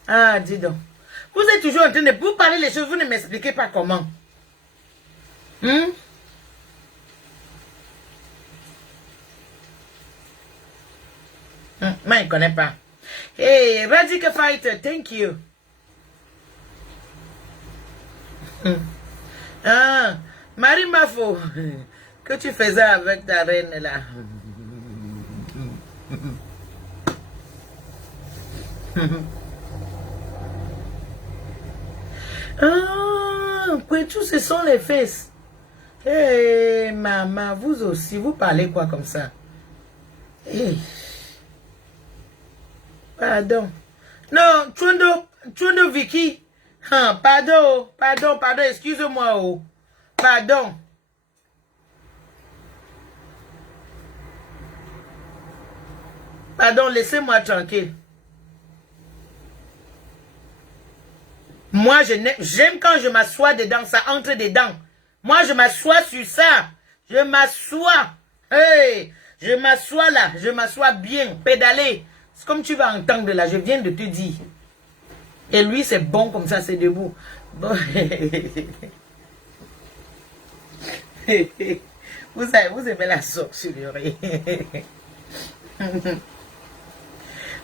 Ah, dis donc. Vous êtes toujours en train de vous parler les choses, vous ne m'expliquez pas comment. Moi, je ne connais pas. Hey, Radical Fighter, thank you. Ah, Marie Mafo, que tu faisais avec ta reine là? Ah, Kwetu, ce sont les fesses. Hey, maman, vous aussi, vous parlez quoi comme ça? Hey. Pardon. Non, Chondo Vicky. Ah, pardon, excusez-moi. Oh. Pardon. Pardon, laissez-moi tranquille. Moi, j'aime quand je m'assois dedans, ça entre dedans. Moi, je m'assois sur ça. Je m'assois. Hey, je m'assois là. Je m'assois bien. Pédaler. C'est comme tu vas entendre là. Je viens de te dire. Et lui, c'est bon comme ça, c'est debout. Bon. Vous aimez la sorcellerie.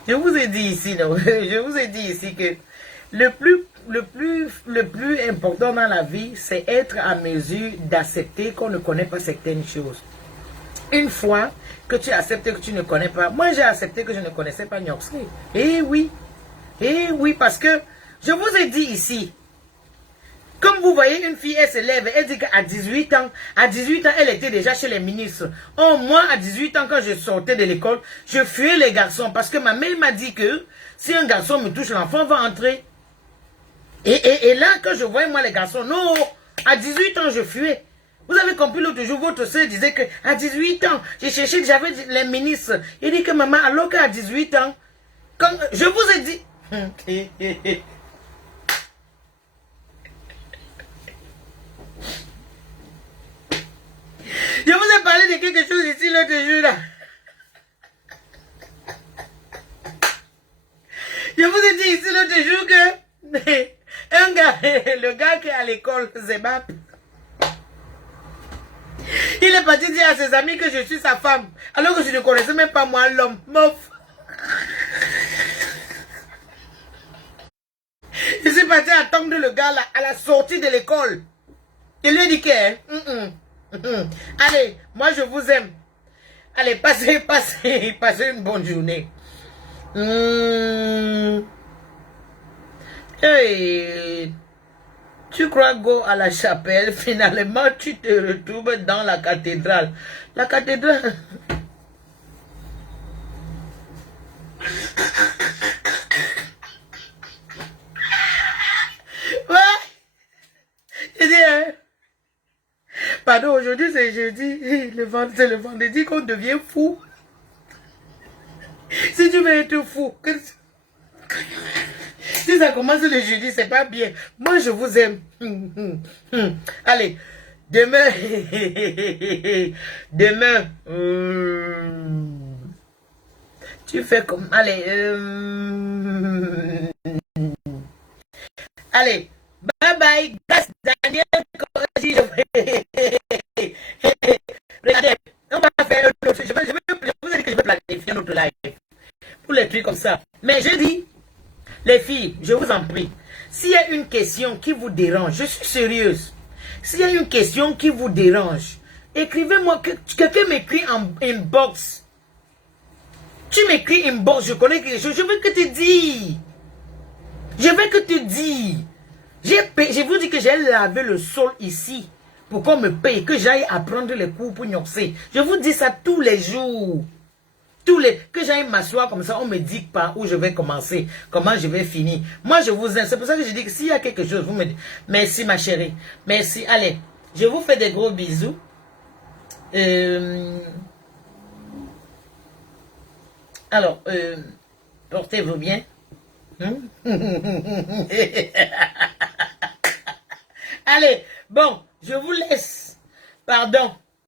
Je vous ai dit ici, non? Je vous ai dit ici que le plus important dans la vie, c'est être à mesure d'accepter qu'on ne connaît pas certaines choses. Une fois que tu acceptes que tu ne connais pas, moi j'ai accepté que je ne connaissais pas Nyoxi. Eh oui, parce que je vous ai dit ici, comme vous voyez une fille, elle se lève, elle dit qu'à 18 ans, elle était déjà chez les ministres. Oh, moi, à 18 ans, quand je sortais de l'école, je fuyais les garçons parce que ma mère m'a dit que si un garçon me touche, l'enfant va entrer. Et là, quand je voyais moi les garçons, non, à 18 ans, je fuis. Vous avez compris l'autre jour, votre soeur disait qu'à 18 ans, j'ai cherché, j'avais les ministres. Il dit que maman, alors qu'à 18 ans, quand je vous ai dit... Je vous ai parlé de quelque chose ici l'autre jour là. Je vous ai dit ici l'autre jour que... Un gars, le gars qui l'école, Zebap. Il est parti dire à ses amis que je suis sa femme, alors que je ne connaissais même pas moi l'homme. Mof. Je suis parti attendre le gars là, à la sortie de l'école. Il lui a dit que... Allez, moi je vous aime. Allez, passez une bonne journée. Hey, tu crois go à la chapelle, finalement tu te retrouves dans la cathédrale. La cathédrale... Ouais. Je dis, hein? Pardon, aujourd'hui c'est jeudi. C'est le vendredi qu'on devient fou. Si tu veux être fou, si ça commence le jeudi, c'est pas bien. Moi, je vous aime. Allez, demain, demain, tu fais comme, allez, allez, bye bye, grâce Daniel. Regardez, on va faire un autre, je vous ai dit que je vais planifier un autre live pour les trucs comme ça. Mais je dis, les filles, je vous en prie, s'il y a une question qui vous dérange, je suis sérieuse. S'il y a une question qui vous dérange, écrivez-moi, quelqu'un m'écrit en inbox. Tu m'écris inbox, je connais quelque chose, je veux que tu dis. Je veux que tu dis. Je vous dis que j'ai lavé le sol ici pour qu'on me paye, que j'aille apprendre les cours pour Nyoxé. Je vous dis ça tous les jours. Que j'aille m'asseoir comme ça, on me dit par où je vais commencer, comment je vais finir. Moi, je vous aime. C'est pour ça que je dis que s'il y a quelque chose, vous me dites. Merci, ma chérie. Merci. Allez, je vous fais des gros bisous. Alors, portez-vous bien. Allez, bon, je vous laisse. Pardon.